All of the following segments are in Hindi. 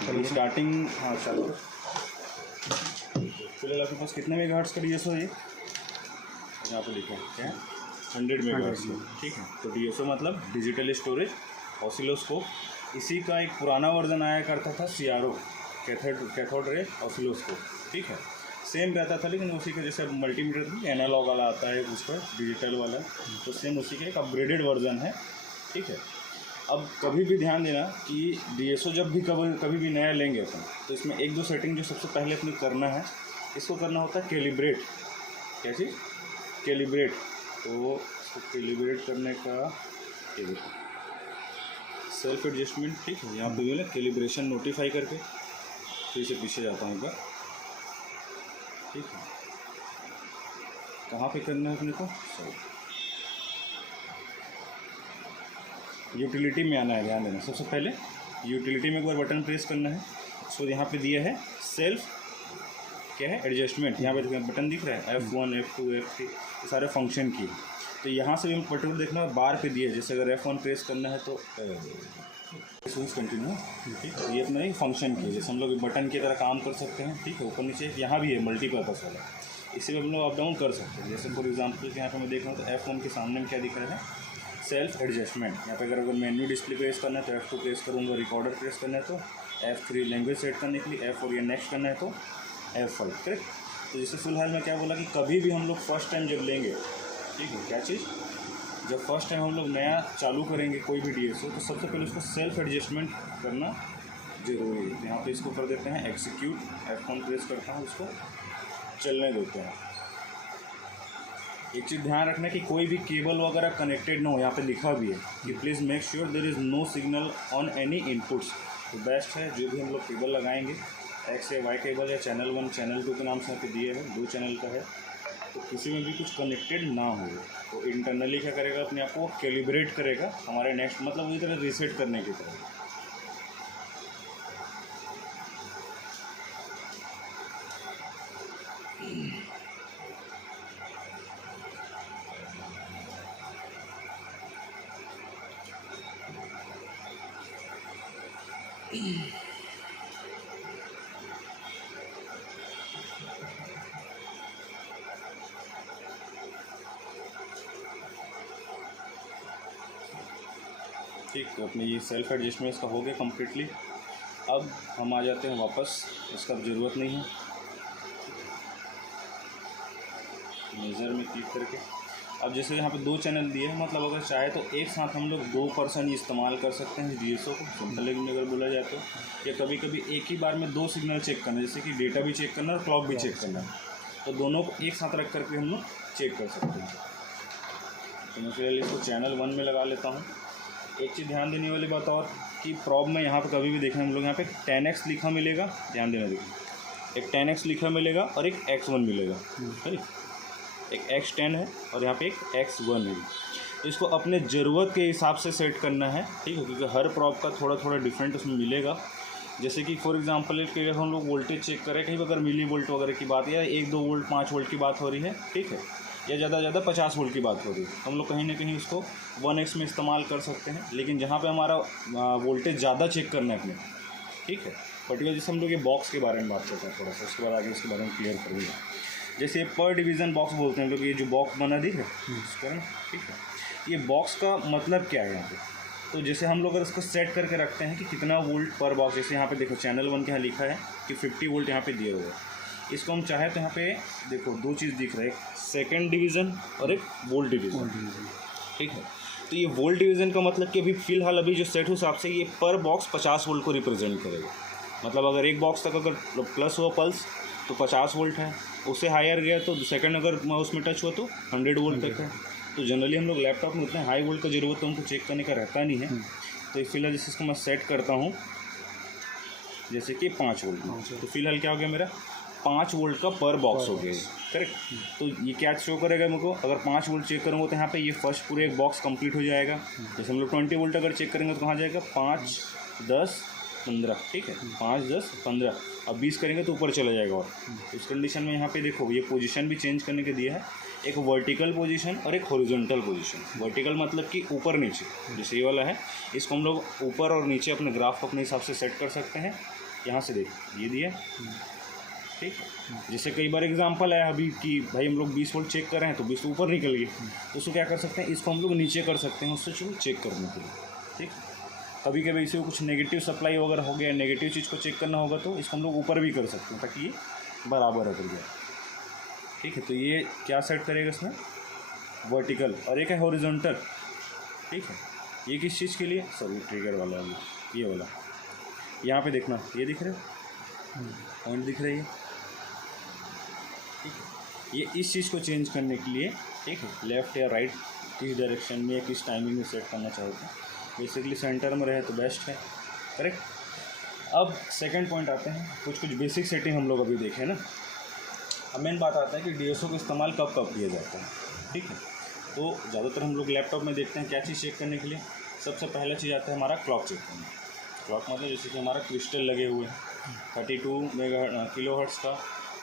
स्टार्टिंग। हाँ चलो, फिलहाल आपके पास कितने मेगाहर्ट्ज़ का DSO है? यहाँ पे लिखा है क्या है? 100 मेगाहर्ट्ज़ का। ठीक है, तो DSO मतलब डिजिटल स्टोरेज ऑसिलोस्कोप। इसी का एक पुराना वर्जन आया करता था CRO, कैथोड रे ऑसिलोस्कोप। ठीक है, सेम रहता था, लेकिन उसी का जैसे मल्टीमीटर एनालॉग वाला आता है, उस पर डिजिटल वाला, तो सेम उसी का एक अपग्रेडेड वर्जन है। ठीक है, अब कभी भी ध्यान देना कि DSO जब भी कभी भी नया लेंगे अपन, तो इसमें एक दो सेटिंग जो सबसे पहले अपने करना है, इसको करना होता है कैलिब्रेट। क्या चीज़? कैलिब्रेट। तो इसको कैलिब्रेट करने का ये देखो, सेल्फ एडजस्टमेंट। ठीक है, यहाँ पे भी ना कैलिब्रेशन नोटिफाई करके, फिर से पीछे जाता हूँ एक बार। ठीक है, कहाँ पे करना है अपने को? यूटिलिटी में आना है, ध्यान देना। सबसे पहले यूटिलिटी में एक बार बटन प्रेस करना है। उसको यहाँ पे दिया है सेल्फ, क्या है? एडजस्टमेंट। यहाँ पे बटन दिख रहा है F1 F2 F3, ये सारे फंक्शन की। तो यहाँ से भी हम पर्टिकुलर देखना है, बार पे दिए, जैसे अगर F1 प्रेस करना है तो कंटिन्यू। ठीक है, ये अपना ही फंक्शन की, जैसे हम लोग बटन की तरह काम कर सकते हैं। ठीक है, ऊपर नीचे यहाँ भी है मल्टीपर्पज़ वाला, इसी में हम लोग अप डाउन कर सकते हैं। जैसे फॉर एग्जाम्पल यहाँ पे मैं देख रहा हूँ तो F1 के सामने में क्या दिख रहा है? Self adjustment. यहाँ पे अगर मेन्यू डिस्प्ले प्रेस करना है तो F2 प्रेस करूँगा, रिकॉर्डर प्रेस करना है तो F3, लैंग्वेज सेट करने के लिए F4, या नेक्स्ट करना है तो F5। करेक्ट। तो जैसे फिलहाल मैं क्या बोला कि कभी भी हम लोग फर्स्ट टाइम जब लेंगे, ठीक है, क्या चीज़, जब फर्स्ट टाइम हम लोग नया चालू करेंगे कोई भी DSO, तो सबसे पहले उसको सेल्फ एडजस्टमेंट करना जरूरी है। यहाँ पे इसको कर देते हैं एक्सिक्यूट, F1 प्रेस करता हूँ, उसको चलने देते हैं। एक चीज़ ध्यान रखना कि कोई भी केबल वगैरह कनेक्टेड ना हो। यहाँ पे लिखा भी है कि please make sure there is no signal on any inputs. तो बेस्ट है जो भी हम लोग केबल लगाएंगे, X या Y केबल, या चैनल 1 चैनल 2 के नाम से यहाँ पे दिए हैं, 2 चैनल का है, तो किसी में भी कुछ कनेक्टेड ना हो। तो इंटरनली क्या करेगा, अपने आप को कैलिब्रेट करेगा हमारे नेक्स्ट, मतलब वही तरह रीसेट करने की तरह। ठीक, तो अपने ये सेल्फ एडजस्टमेंट इसका हो गया कम्प्लीटली। अब हम आ जाते हैं वापस, इसका अब ज़रूरत नहीं है, मेज़र में क्लिक करके। अब जैसे यहाँ पे 2 चैनल दिए हैं, मतलब अगर चाहे तो एक साथ हम लोग 2 पर्सन इस्तेमाल कर सकते हैं DSO को, सिंपल में अगर बोला जाए तो। या कभी कभी एक ही बार में 2 सिग्नल चेक करना, जैसे कि डेटा भी चेक करना और क्लॉक भी चेक करना, तो दोनों को एक साथ रख करके हम लोग चेक कर सकते हैं। तो मैं फिलहाल इसको चैनल 1 में लगा लेता हूँ। एक चीज़ ध्यान देने वाली बात और कि प्रॉब में यहाँ पे कभी भी देखें हम लोग, यहाँ पे 10x लिखा मिलेगा, ध्यान देना। देखिए, एक 10x लिखा मिलेगा और एक x1 मिलेगा। सही, एक x10 है और यहाँ पे एक x1 है। तो इसको अपने ज़रूरत के हिसाब से सेट करना है। ठीक है, क्योंकि हर प्रॉब का थोड़ा थोड़ा डिफरेंट उसमें मिलेगा। जैसे कि फॉर एग्जांपल कि हम लोग वोल्टेज चेक करें, कहीं अगर मिली वोल्ट वगैरह की बात, या 1-2 वोल्ट 5 वोल्ट की बात हो रही है, ठीक है, या ज़्यादा 50 वोल्ट की बात हो रही है, हम लोग कहीं ना कहीं उसको 1x में इस्तेमाल कर सकते हैं। लेकिन जहाँ पे हमारा वोल्टेज ज़्यादा चेक करना है अपने, ठीक है, पर्टिकुलर जैसे हम लोग ये बॉक्स के बारे में बात करते हैं थोड़ा सा, उसके बाद आगे इसके बारे में क्लियर करेंगे। जैसे पर डिवीज़न बॉक्स बोलते हैं हम लोग, ये जो बॉक्स बना दिख है इसका, ठीक है, ये बॉक्स का मतलब क्या है यहाँ पे? तो जैसे हम लोग अगर इसको सेट करके रखते हैं कि कितना वोल्ट पर बॉक्स, जैसे यहाँ पे देखो चैनल 1 के यहाँ लिखा है कि 50 वोल्ट यहाँ पे दिया हुआ है। इसको हम चाहे तो यहाँ पे देखो 2 चीज़ दिख रहा है, एक सेकेंड डिवीज़न और एक वोल्ट डिवीज़न। ठीक है, तो ये वोल्ट डिवीज़न का मतलब कि अभी फ़िलहाल अभी जो सेट हिसाब से ये पर बॉक्स 50 वोल्ट को रिप्रेजेंट करेगा। मतलब अगर एक बॉक्स तक अगर प्लस हुआ पल्स तो 50 वोल्ट है, उससे हायर गया तो सेकंड अगर उसमें टच हुआ तो 100 वोल्ट तक है। तो जनरली हम लोग लैपटॉप में उतना हाई वोल्ट का ज़रूरत तो हमको चेक करने का रहता नहीं है। तो फिलहाल जैसे इसको मैं सेट करता हूँ जैसे कि 5 वोल्ट में, तो फिलहाल क्या हो गया, मेरा 5 वोल्ट का पर बॉक्स हो गया, करेक्ट। तो ये क्या शो करेगा मेरे को, अगर 5 वोल्ट चेक करूँगा तो यहाँ पे ये फर्स्ट पूरे एक बॉक्स कंप्लीट हो जाएगा। जैसे हम लोग 20 वोल्ट अगर चेक करेंगे तो कहाँ जाएगा, 5, 10, 15, ठीक है, 5, 10, 15, अब 20 करेंगे तो ऊपर चला जाएगा। और इस कंडीशन में यहाँ पे देखो ये पोजीशन भी चेंज करने के दिया है, एक वर्टिकल पोजीशन और एक हॉरिजॉन्टल पोजीशन। वर्टिकल मतलब कि ऊपर नीचे, जैसे ये वाला है, इसको हम लोग ऊपर और नीचे अपने ग्राफ अपने हिसाब से सेट कर सकते हैं। यहाँ से देख ये दिया, ठीक है। जैसे कई बार एग्जांपल है अभी कि भाई हम लोग 20 वोल्ट चेक कर रहे हैं तो 20 ऊपर निकल गए, तो उसको क्या कर सकते हैं, इसको हम लोग नीचे कर सकते हैं उससे चेक करने के लिए, ठीक। कभी कभी इसे कुछ नेगेटिव सप्लाई वगैरह हो गया, नेगेटिव चीज़ को चेक करना होगा तो इसको हम लोग ऊपर भी कर सकते हैं ताकि ये बराबर रह जाए, ठीक है। तो ये क्या सेट करेगा इसमें, वर्टिकल, और एक है हॉरिजॉन्टल, ठीक है। ये किस चीज़ के लिए, सॉरी ट्रिगर वाला ये वाला, यहाँ पे देखना ये दिख रहा है, पॉइंट दिख रही है, ठीक है। ये इस चीज़ को चेंज करने के लिए, ठीक है, लेफ़्ट या राइट किस डायरेक्शन में या किस टाइमिंग में सेट करना चाहोगे, बेसिकली सेंटर में रहे तो बेस्ट है, करेक्ट। अब सेकंड पॉइंट आते हैं, कुछ बेसिक सेटिंग हम लोग अभी देखें ना। अब मेन बात आता है कि DSO का इस्तेमाल कब कब किया जाता है, ठीक है। तो ज़्यादातर हम लोग लैपटॉप में देखते हैं क्या चीज़ चेक करने के लिए, सबसे पहला चीज़ आता है हमारा क्लॉक चेक करना। क्लॉक मतलब जैसे कि हमारा क्रिस्टल लगे हुए हैं 32 किलोहर्ट्ज़ का,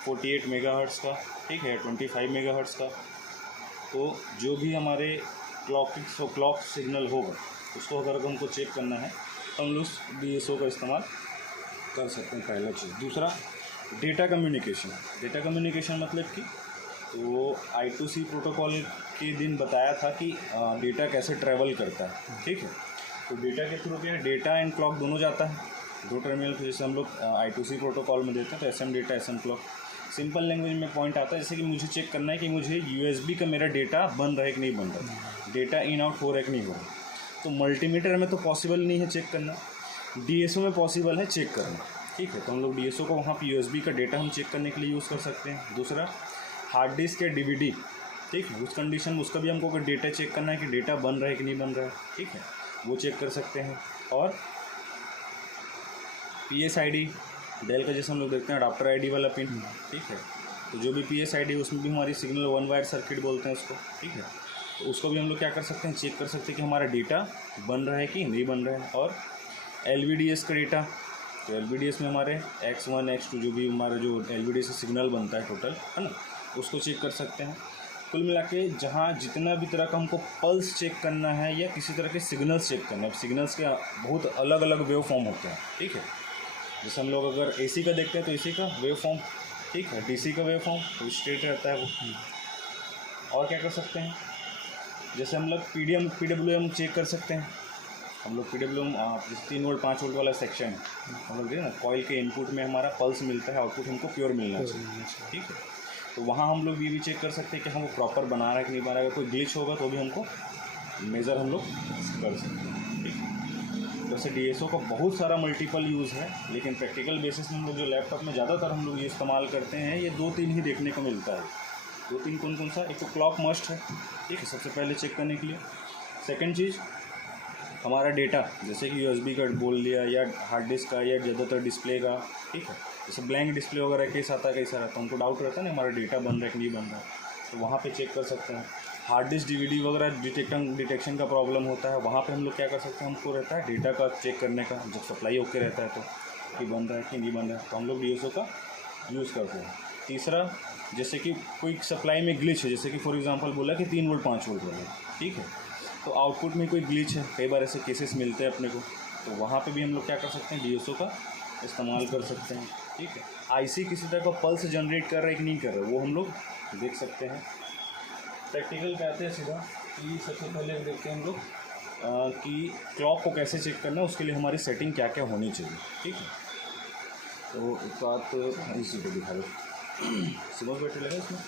48 मेगाहर्ट्ज़ का, ठीक है, 25 मेगाहर्ट्ज़ का। तो जो भी हमारे क्लॉक सिग्नल होगा उसको अगर हमको चेक करना है तो हम लोग DSO का इस्तेमाल कर सकते हैं, पहला चीज़। दूसरा डेटा कम्युनिकेशन मतलब कि तो I2C प्रोटोकॉल के दिन बताया था कि डेटा कैसे ट्रैवल करता है, ठीक है। तो डेटा के थ्रू क्या है, डेटा एंड क्लॉक दोनों जाता है, दो टर्मिनल पे, जैसे हम लोग I2C प्रोटोकॉल में देते हैं तो SM data SM clock. Simple language में पॉइंट आता है जैसे कि मुझे चेक करना है कि मुझे USB का मेरा डेटा बन रहा है कि नहीं बन रहा है, डेटा इन आउट हो रहा है कि नहीं हो रहा है। तो मल्टीमीटर में तो पॉसिबल नहीं है चेक करना, DSO में पॉसिबल है चेक करना, ठीक है। तो हम लोग DSO को वहाँ पे USB का डेटा हम चेक करने के लिए यूज़ कर सकते हैं। दूसरा हार्ड डिस्क या DVD, ठीक है, उस कंडीशन में उसका भी हमको अगर डेटा चेक करना है कि डेटा बन रहा है कि नहीं बन रहा है, ठीक है, वो चेक कर सकते हैं। और PSID, डेल का जैसे हम लोग देखते हैं अडाप्टर ID वाला पिन, ठीक है, तो जो भी PSID उसमें भी हमारी सिग्नल वन वायर सर्किट बोलते हैं उसको, ठीक है। तो उसको भी हम लोग क्या कर सकते हैं, चेक कर सकते हैं कि हमारा डेटा बन रहा है कि नहीं बन रहा है। और LVDS का डेटा, तो LVDS में हमारे X1 X2 जो भी हमारा जो LVDS से सिग्नल बनता है टोटल, है ना, उसको चेक कर सकते हैं। कुल मिला के जहाँ जितना भी तरह का हमको पल्स चेक करना है या किसी तरह के सिग्नल्स चेक करना है, सिग्नल्स के बहुत अलग अलग वेव फॉर्म होते हैं, ठीक है। जैसे हम लोग अगर AC का देखते हैं तो AC का वेव फॉर्म, ठीक है, DC का वेव फॉर्म तो स्ट्रेट रहता है वो। और क्या कर सकते हैं, जैसे हम लोग PWM चेक कर सकते हैं। हम लोग PWM जैसे 3 वोल्ट 5 वोल्ट वाला सेक्शन है, हम लोग ना कॉइल के इनपुट में हमारा पल्स मिलता है, आउटपुट हमको प्योर मिलना चाहिए, ठीक है। तो वहाँ हम लोग ये भी चेक कर सकते हैं कि हम वो प्रॉपर बना रहा है कि नहीं बना रहा है। अगर कोई ग्लिच होगा तो भी हमको मेज़र हम लोग कर सकते हैं, ठीक है। वैसे DSO का बहुत सारा मल्टीपल यूज़ है, लेकिन प्रैक्टिकल बेसिस में हम लोग जो लैपटॉप में ज़्यादातर हम लोग ये इस्तेमाल करते हैं, ये 2-3 ही देखने को मिलता है। 2-3 कौन सा, एक तो क्लॉक मस्ट है, ठीक है, सबसे पहले चेक करने के लिए। सेकंड चीज़ हमारा डेटा, जैसे कि USB का बोल लिया या हार्ड डिस्क का या ज़्यादातर डिस्प्ले का, ठीक है। जैसे ब्लैंक डिस्प्ले वगैरह केस आता है, कैसा रहता है, हमको डाउट रहता है ना हमारा डेटा बन रहा है कि नहीं बन रहा है, तो वहाँ पे चेक कर सकते हैं। हार्ड डिस्क DVD वगैरह डिटेक्शन का प्रॉब्लम होता है, वहाँ पे हम लोग क्या कर सकते हैं, हमको रहता है डेटा का चेक करने का, जब सप्लाई ओके रहता है तो कि बन रहा है कि नहीं बन रहा है, तो हम लोग DSO का यूज़ करते हैं। तीसरा, जैसे कि कोई सप्लाई में ग्लिच है, जैसे कि फॉर एग्जांपल बोला कि 3 वोल्ट 5 वोल्ट वाला, ठीक है, तो आउटपुट में कोई ग्लिच है, कई बार ऐसे केसेस मिलते हैं अपने को, तो वहाँ पे भी हम लोग क्या कर सकते हैं, DSO का इस्तेमाल कर सकते हैं, ठीक है। IC किसी तरह का पल्स जनरेट कर रहा है कि नहीं कर रहा है वो हम लोग देख सकते हैं। प्रैक्टिकल कहते हैं सीधा कि सबसे पहले देखते हैं हम लोग कि क्लॉक को कैसे चेक करना है, उसके लिए हमारी सेटिंग क्या क्या होनी चाहिए, ठीक है। तो एक बात इसी को दिखा दो, समझ बैठे लगा इसमें।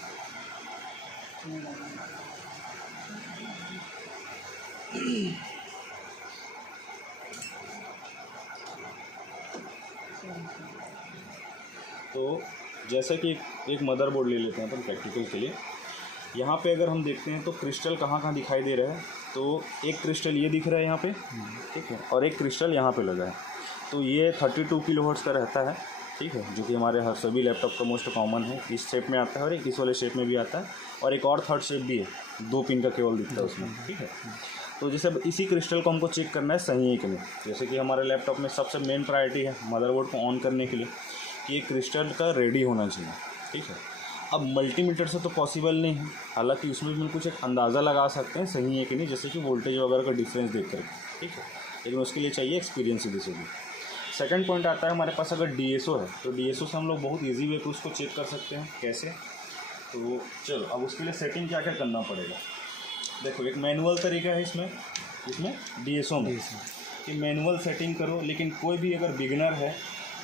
तो जैसे कि एक मदरबोर्ड ले लेते हैं अपन प्रैक्टिकल के लिए। यहाँ पे अगर हम देखते हैं तो क्रिस्टल कहाँ कहाँ दिखाई दे रहा है, तो एक क्रिस्टल ये दिख रहा है यहाँ पे, ठीक है, और एक क्रिस्टल यहाँ पे लगा है। तो ये 32 किलोहर्ट्ज़ का रहता है, ठीक है, जो कि हमारे हर सभी लैपटॉप का मोस्ट कॉमन है। इस शेप में आता है और एक इस वाले शेप में भी आता है, और एक और थर्ड शेप भी है, 2 पिन का केबल दिखता है उसमें, ठीक है। तो जैसे अब इसी क्रिस्टल को हमको चेक करना है सही है कि नहीं। जैसे कि हमारे लैपटॉप में सबसे मेन प्रायोरिटी है मदरबोर्ड को ऑन करने के लिए कि ये क्रिस्टल का रेडी होना चाहिए, ठीक है। अब मल्टीमीटर से तो पॉसिबल नहीं है, हालांकि उसमें भी हम कुछ एक अंदाज़ा लगा सकते हैं सही है कि नहीं, जैसे कि वोल्टेज वगैरह का डिफरेंस देख कर, ठीक है, लेकिन उसके लिए चाहिए एक्सपीरियंस सीधे से भी। सेकंड पॉइंट आता है हमारे पास अगर DSO है तो DSO से हम लोग बहुत इजी वे पे उसको चेक कर सकते हैं। कैसे? तो चलो अब उसके लिए सेटिंग क्या क्या करना पड़ेगा। देखो एक मैनुअल तरीका है इसमें DSO में कि मैनुअल सेटिंग करो, लेकिन कोई भी अगर बिगिनर है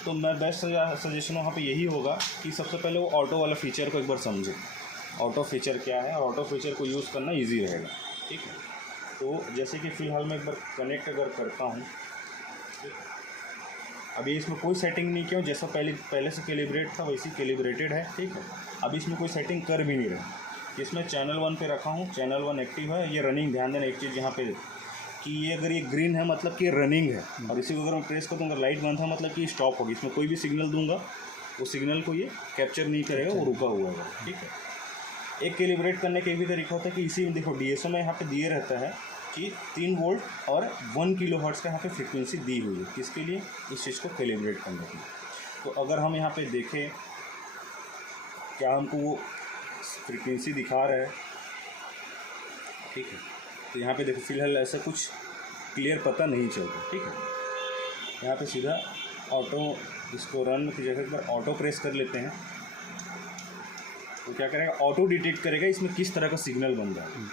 तो मैं बेस्ट सजेशन वहाँ पे यही होगा कि सबसे पहले वो ऑटो वाला फीचर को एक बार समझे, ऑटो फीचर क्या है और ऑटो फीचर को यूज़ करना ईजी रहेगा। ठीक है, तो जैसे कि फ़िलहाल मैं एक बार कनेक्ट अगर करता हूँ, अभी इसमें कोई सेटिंग नहीं किया, जैसा पहले से कैलिब्रेट था वैसी कैलिब्रेटेड है। ठीक है, अभी इसमें कोई सेटिंग कर भी नहीं रहा। इसमें चैनल 1 पे रखा हूँ, चैनल 1 एक्टिव है। ये रनिंग, ध्यान देना एक चीज़ यहाँ पे कि ये अगर ये ग्रीन है मतलब कि रनिंग है, और इसी को अगर मैं प्रेस कर दूँगा लाइट बंद है मतलब कि स्टॉप होगी। इसमें कोई भी सिग्नल दूंगा वो सिग्नल को ये कैप्चर नहीं करेगा, वो रुका हुआ है। ठीक है, एक कैलिब्रेट करने का एक भी तरीका होता है कि इसी में देखो DSO में यहाँ पे दिए रहता है कि 3 वोल्ट और 1 किलोहर्ट्ज़ का यहाँ पे फ्रीक्वेंसी दी हुई है। किसके लिए? इस चीज़ को कैलिब्रेट करने के लिए। तो अगर हम यहाँ पे देखें क्या हमको वो फ्रीक्वेंसी दिखा रहा है। ठीक है, तो यहाँ पे देखो फिलहाल ऐसा कुछ क्लियर पता नहीं चलता। ठीक है, यहाँ पे सीधा ऑटो, इसको रन की जगह पर ऑटो प्रेस कर लेते हैं तो क्या करेगा, ऑटो डिटेक्ट करेगा इसमें किस तरह का सिग्नल बन रहा है।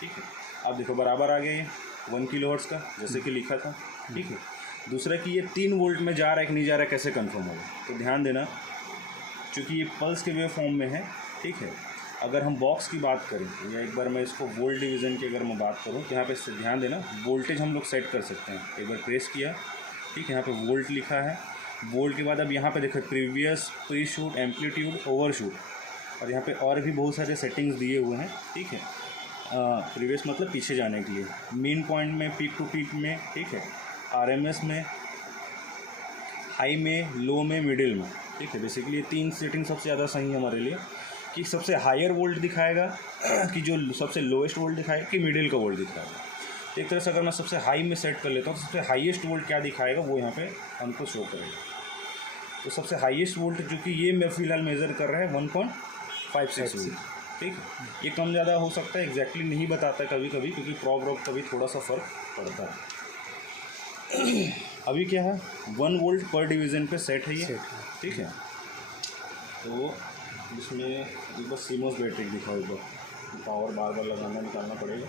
ठीक है, अब देखो बराबर आ गया ये 1 किलोहर्ट्ज़ का जैसे कि लिखा था। ठीक है, दूसरा कि ये 3 वोल्ट में जा रहा है कि नहीं जा रहा है, कैसे कंफर्म होगा? तो ध्यान देना, क्योंकि ये पल्स के वेव फॉर्म में है। ठीक है, अगर हम बॉक्स की बात करें या एक बार मैं इसको वोल्ट डिवीज़न की अगर मैं बात करूँ तो यहाँ पे ध्यान देना, वोल्टेज हम लोग सेट कर सकते हैं। एक बार प्रेस किया, ठीक है, यहाँ पे वोल्ट लिखा है। वोल्ट के बाद अब यहाँ पे देखो previous, pre shoot, amplitude, over shoot, और यहाँ पे और भी बहुत सारे सेटिंग्स दिए हुए हैं। ठीक है, प्रीवियस मतलब पीछे जाने के लिए, मेन पॉइंट में, पीक टू पीक में। ठीक है, RMS में, हाई में, लो में, मिडिल में। ठीक है, बेसिकली ये 3 सेटिंग सबसे ज़्यादा सही है हमारे लिए कि सबसे हायर वोल्ट दिखाएगा कि जो सबसे लोएस्ट वोल्ट दिखाएगा कि मिडिल का वोल्ट दिखाएगा। तो एक तरह से अगर मैं सबसे हाई में सेट कर लेता हूँ तो सबसे हाईएस्ट वोल्ट क्या दिखाएगा वो यहाँ पे हमको शो करेगा। तो सबसे हाईएस्ट वोल्ट जो कि ये मैं फ़िलहाल मेज़र कर रहा है 1.56 वोल्ट। ठीक है, ये कम ज़्यादा हो सकता है, एग्जैक्टली नहीं बताता कभी कभी, क्योंकि प्रॉब का भी थोड़ा सा फ़र्क पड़ता है। अभी क्या है, 1 वोल्ट पर डिवीज़न पे सेट है ये। ठीक है, तो इसमें बस सीमोस बैटरी दिखाओ, इधर पावर बार बार लगाना निकालना पड़ेगा।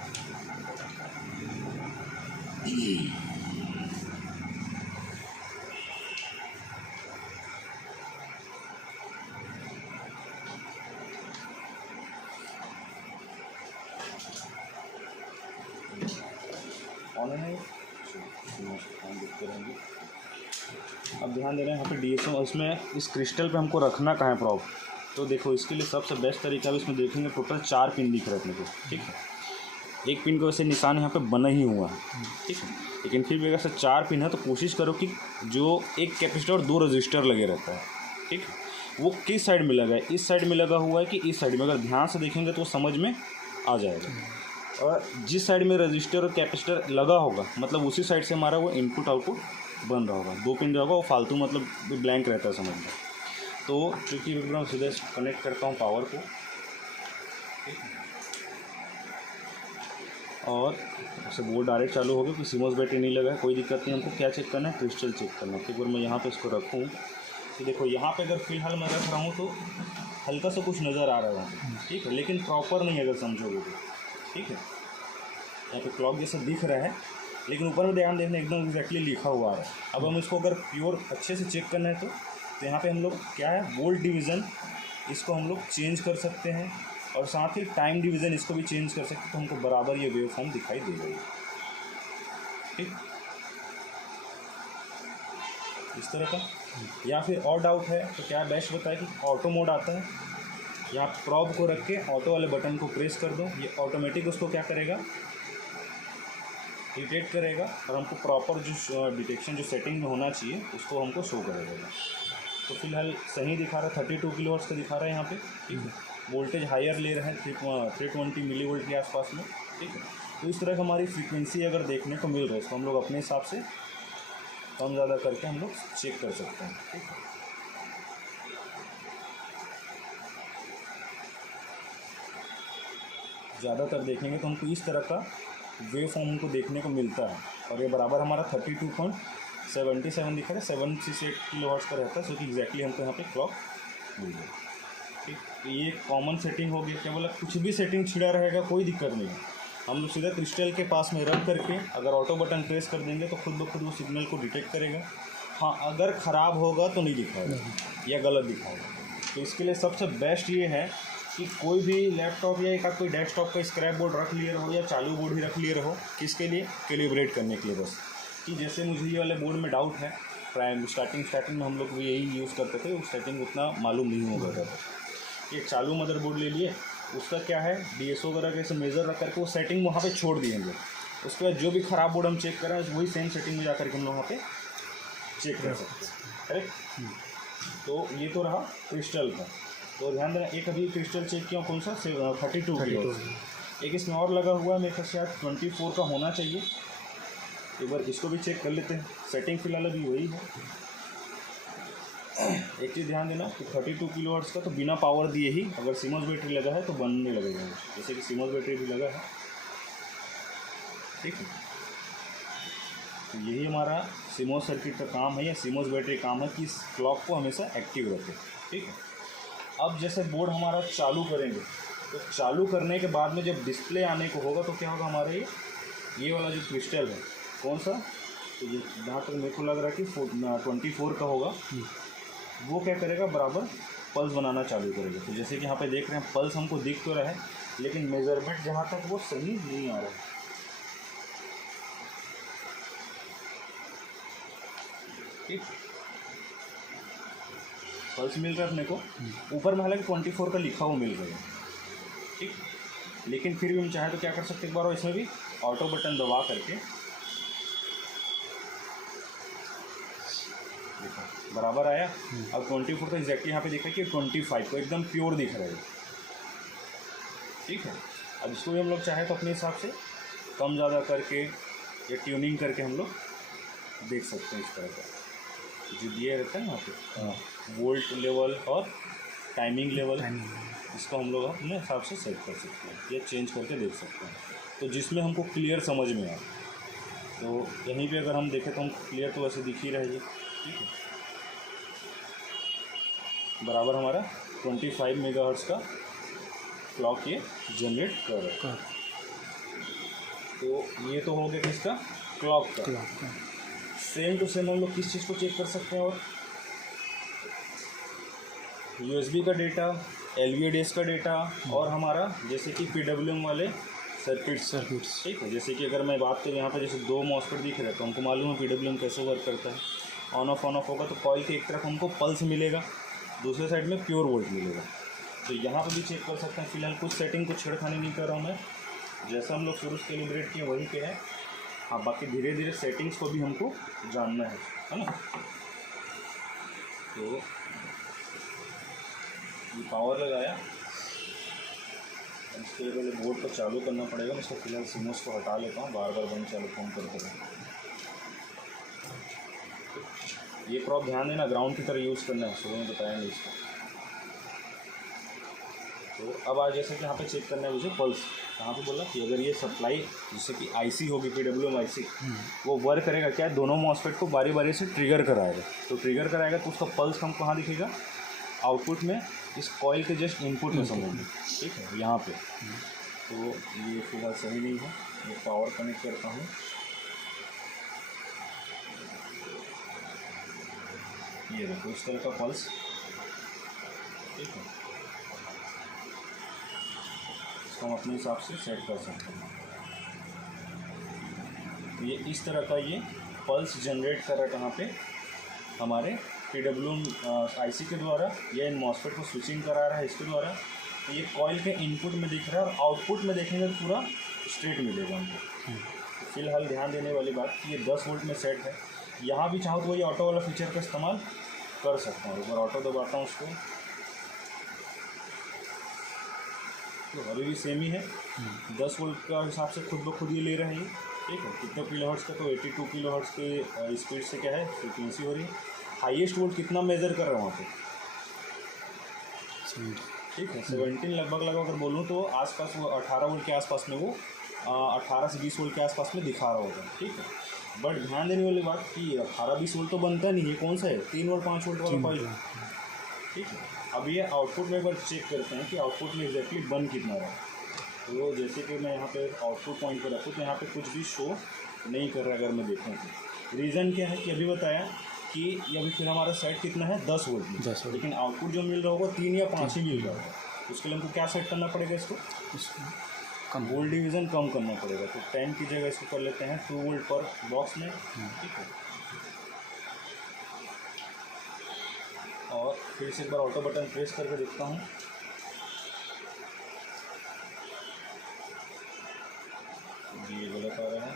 ऑन है, देखते रहेंगे। अब ध्यान देना यहाँ पे DSO, इसमें इस क्रिस्टल पे हमको रखना कहाँ है प्रॉप। तो देखो इसके लिए सबसे बेस्ट तरीका भी इसमें देखेंगे, टोटल 4 पिन दिख रहे हैं अपने को। ठीक है, एक पिन का वैसे निशान यहाँ पे बना ही हुआ है। ठीक है, लेकिन फिर भी अगर 4 पिन है तो कोशिश करो कि जो एक कैपेसिटर और 2 रजिस्टर लगे रहता है। ठीक है, वो किस साइड में लगा है, इस साइड में लगा हुआ है कि इस साइड में, अगर ध्यान से देखेंगे तो समझ में आ जाएगा। और जिस साइड में रजिस्टर और कैपेसिटर लगा होगा मतलब उसी साइड से हमारा वो इनपुट आउटपुट बन रहा होगा। 2 पिन जो होगा वो फालतू मतलब ब्लैंक रहता है, समझ में। तो चूँकि मैं सीधे कनेक्ट करता हूँ पावर को, और उससे बोर्ड डायरेक्ट चालू हो गया, कि सीमोस बैटरी नहीं लगा है, कोई दिक्कत नहीं। हमको क्या चेक करना है, क्रिस्टल चेक करना है। एक बार मैं यहाँ पे इसको रखूँ तो देखो यहाँ पे अगर फ़िलहाल मैं रख रहा हूँ तो हल्का सा कुछ नज़र आ रहा है। ठीक है, लेकिन प्रॉपर नहीं अगर समझोगे तो। ठीक है, यहाँ पे क्लॉक जैसा दिख रहा है, लेकिन ऊपर में ध्यान देखना एकदम एग्जैक्टली लिखा हुआ है। अब हम इसको अगर प्योर अच्छे से चेक करना है तो यहाँ पे हम लोग क्या है, वोल्ट डिवीज़न इसको हम लोग चेंज कर सकते हैं, और साथ ही टाइम डिवीज़न इसको भी चेंज कर सकते हैं, तो हमको बराबर ये वेव फॉर्म दिखाई दे रही है। ठीक, इस तरह का। या फिर और डाउट है तो क्या बेस्ट बताए कि ऑटो मोड आता है, यहाँ प्रॉब को रख के ऑटो वाले बटन को प्रेस कर दो, ये ऑटोमेटिक उसको क्या करेगा, डिटेक्ट करेगा, और हमको प्रॉपर जो डिटेक्शन जो सेटिंग में होना चाहिए उसको हमको शो करेगा। तो फिलहाल सही दिखा रहा है, 32 किलोवाट्स का दिखा रहा है यहाँ पे। ठीक है, वोल्टेज हायर ले रहा है 320 मिली वोल्ट के आसपास में। ठीक है, तो इस तरह की हमारी फ्रीक्वेंसी अगर देखने को मिल रहा है, इसको हम लोग अपने हिसाब से कम ज़्यादा करके हम लोग चेक कर सकते हैं। ठीक है, ज़्यादातर देखेंगे तो हमको इस तरह का वेव फॉर्म हमको देखने को मिलता है, और ये बराबर हमारा 77 दिखा रहा है, 7 से 8 किलो हर्ट्ज़ का रहता है, सो कि एग्जैक्टली हमको यहाँ पे क्लॉक मिल जाए। ठीक, तो ये कॉमन सेटिंग हो गया। क्या बोला, कुछ भी सेटिंग छिड़ा रहेगा कोई दिक्कत नहीं है, हम लोग सीधा क्रिस्टल के पास में रख करके अगर ऑटो बटन प्रेस कर देंगे तो खुद ब खुद वो सिग्नल को डिटेक्ट करेगा। हाँ, अगर ख़राब होगा तो नहीं दिखाएगा या गलत दिखाएगा। तो इसके लिए सबसे बेस्ट ये है कि कोई भी लैपटॉप या एक आध कोई डेस्कटॉप का स्क्रैप बोर्ड रख लिए रहो या चालू बोर्ड ही रख लिए रहो। किसके लिए? कैलिब्रेट करने के लिए बस, कि जैसे मुझे ये वाले बोर्ड में डाउट है, प्राइम स्टार्टिंग में हम लोग भी यही यूज़ करते थे, उस सेटिंग उतना मालूम नहीं होगा था। एक चालू मदरबोर्ड ले लिए, उसका क्या है DSO वगैरह कैसे मेज़र रख करके वो सेटिंग वहाँ पे छोड़ दिए हम लोग। उसके बाद जो भी ख़राब बोर्ड हम चेक करें वही सेम सेटिंग में जा करके हम लोग वहाँ पे चेक कर सकते हैं। करेक्ट। तो ये तो रहा क्रिस्टल का। तो ध्यान देना, एक अभी क्रिस्टल चेक किया, कौन सा 32 किलो। एक इसमें और लगा हुआ है, मेरे ख्याल से 24 का होना चाहिए। एक बार इसको भी चेक कर लेते हैं। सेटिंग फ़िलहाल अभी वही है। एक चीज़ ध्यान देना कि 32 किलो हर्ट्ज़ का तो बिना पावर दिए ही, अगर सीमोस बैटरी लगा है तो बनने लगेगा, जैसे कि सीमोस बैटरी भी लगा है। ठीक है, तो यही हमारा सीमोस सर्किट का काम है या सीमोस बैटरी काम है कि इस क्लॉक को हमेशा एक्टिव रखें। ठीक है, अब जैसे बोर्ड हमारा चालू करेंगे तो चालू करने के बाद में जब डिस्प्ले आने को होगा तो क्या होगा, हमारे ये वाला जो क्रिस्टल है, कौन सा, तो ये जहाँ तक मेरे को लग रहा है कि 24 का होगा, वो क्या करेगा, बराबर पल्स बनाना चालू करेगा। तो जैसे कि यहाँ पे देख रहे हैं पल्स हमको दिख तो रहा है, लेकिन मेजरमेंट जहाँ तक वो सही नहीं आ रहा है। ठीक, पल्स मिल रहा है अपने को, ऊपर में हालांकि 24 का लिखा हुआ मिल रहा है। ठीक, लेकिन फिर भी हम चाहे तो क्या कर सकते हैं, एक बार इसमें भी ऑटो बटन दबा करके देखो बराबर आया। अब 24 का एग्जैक्टली यहाँ पे देखा कि 25 को एकदम प्योर दिख रहा है। ठीक है, अब इसको भी हम लोग चाहे तो अपने हिसाब से कम ज़्यादा करके या ट्यूनिंग करके हम लोग देख सकते हैं। इस तरह का जो दिया रहता है ना यहाँ पे वोल्ट लेवल और टाइमिंग लेवल, इसको हम लोग अपने हिसाब से सेट कर सकते हैं या चेंज करके देख सकते हैं, तो जिसमें हमको क्लियर समझ में आए। तो यहीं पे अगर हम देखें तो हमको क्लियर तो वैसे दिख ही रहेगी। ठीक है, बराबर हमारा 25 मेगाहर्ट्ज़ का क्लॉक ये जनरेट कर रहा है। तो ये तो हो गया किसका, क्लॉक का। सेम टू सेम हम लोग किस चीज़ को चेक कर सकते हैं, और USB का डेटा, LVDS का डेटा, और हमारा जैसे कि PWM वाले सर्किट्स। ठीक है, जैसे कि अगर मैं बात करूँ यहाँ पे जैसे 2 मॉस्फेट दिख रहे हैं तो हमको मालूम है PWM कैसे वर्क करता है। ऑन ऑफ होगा तो कॉइल के एक तरफ हमको पल्स मिलेगा, दूसरे साइड में प्योर वोल्ट मिलेगा। तो यहाँ पे भी चेक कर सकते हैं। फिलहाल कुछ सेटिंग को छेड़खानी नहीं कर रहा हूँ मैं, जैसा हम लोग शुरू से कैलिब्रेट किए वही पे है। हाँ, बाकी धीरे धीरे सेटिंग्स को भी हमको जानना है ना। तो ये पावर लगाया, इसके पहले बोर्ड को चालू करना पड़ेगा। मैं इसको फिलहाल सीमोस को हटा लेता हूँ, बार बार बंद चालू फोन करते रहें। ये प्रॉप ध्यान देना, ग्राउंड की तरह यूज़ करना है, सुबह में बताया नहीं इसको। तो अब आज जैसे कि यहाँ पे चेक करना है मुझे पल्स, कहाँ पे बोला कि अगर ये सप्लाई जैसे कि IC होगी PWM IC, वो वर्क करेगा क्या, दोनों मॉस्फेट को बारी बारी से ट्रिगर कराएगा। तो ट्रिगर कराएगा तो उसका पल्स हम कहाँ दिखेगा, आउटपुट में, इस कॉइल के जस्ट इनपुट में समझिए। ठीक है, यहाँ पे तो ये फिलहाल सही नहीं है। ये पावर कनेक्ट करता हूँ, ये देखो इस तरह का पल्स। ठीक है, इसको हम अपने हिसाब से सेट कर सकते हैं। ये इस तरह का ये पल्स जनरेट कर रहा है कहाँ पे, हमारे PWM IC के द्वारा, या इन मॉस्फेट को स्विचिंग करा रहा है इसके द्वारा। तो ये कॉइल के इनपुट में दिख रहा है और आउटपुट में देखेंगे तो पूरा स्ट्रेट मिलेगा हमको। तो फिलहाल ध्यान देने वाली बात कि ये 10 वोल्ट में सेट है। यहाँ भी चाहो तो वही ऑटो वाला फीचर का इस्तेमाल कर सकता हूँ। एक बार ऑटो दबाता हूँ उसको, तो अभी भी सेम ही है, 10 वोल्ट का हिसाब से खुद ब खुद ये ले रहा है ये। ठीक है, कितना किलोहर्ट्ज़ का, तो 82 किलोहर्ट्ज़ के स्पीड से क्या है फ्रीक्वेंसी हो रही है। हाईएस्ट वोल्ट कितना मेज़र कर रहा है वहाँ पे, ठीक है 17 लगभग अगर बोलूँ तो आसपास वो 18 वोल्ट के आसपास में, वो 18 से 20 वोल्ट के आसपास में दिखा रहा होगा। ठीक है, बट ध्यान देने वाली बात कि 18-20 वोल्ट तो बनता नहीं है, कौन सा है 3 और 5 वोल्ट वाला कॉइल, ठीक है। अब ये आउटपुट में एक बार चेक करते हैं कि आउटपुट में एग्जैक्टली बन कितना रहा है। तो जैसे कि मैं यहाँ पे आउटपुट पॉइंट पर रखूँ तो यहाँ पे कुछ भी शो नहीं कर रहा है। अगर मैं देखूँ तो रीज़न क्या है कि अभी बताया कि ये अभी फिर हमारा सेट कितना है 10 वोल्ट में, लेकिन आउटपुट जो मिल रहा होगा 3 या 5 ही मिल रहा होगा। उसके लिए हमको क्या सेट करना पड़ेगा, इसको कम वोल्ट डिवीज़न कम करना पड़ेगा। तो 10 की जगह इसको कर लेते हैं 2 वोल्ट पर बॉक्स में, ठीक है। और फिर से एक बार ऑटो बटन प्रेस करके देखता हूँ। ये गलत आ रहा है,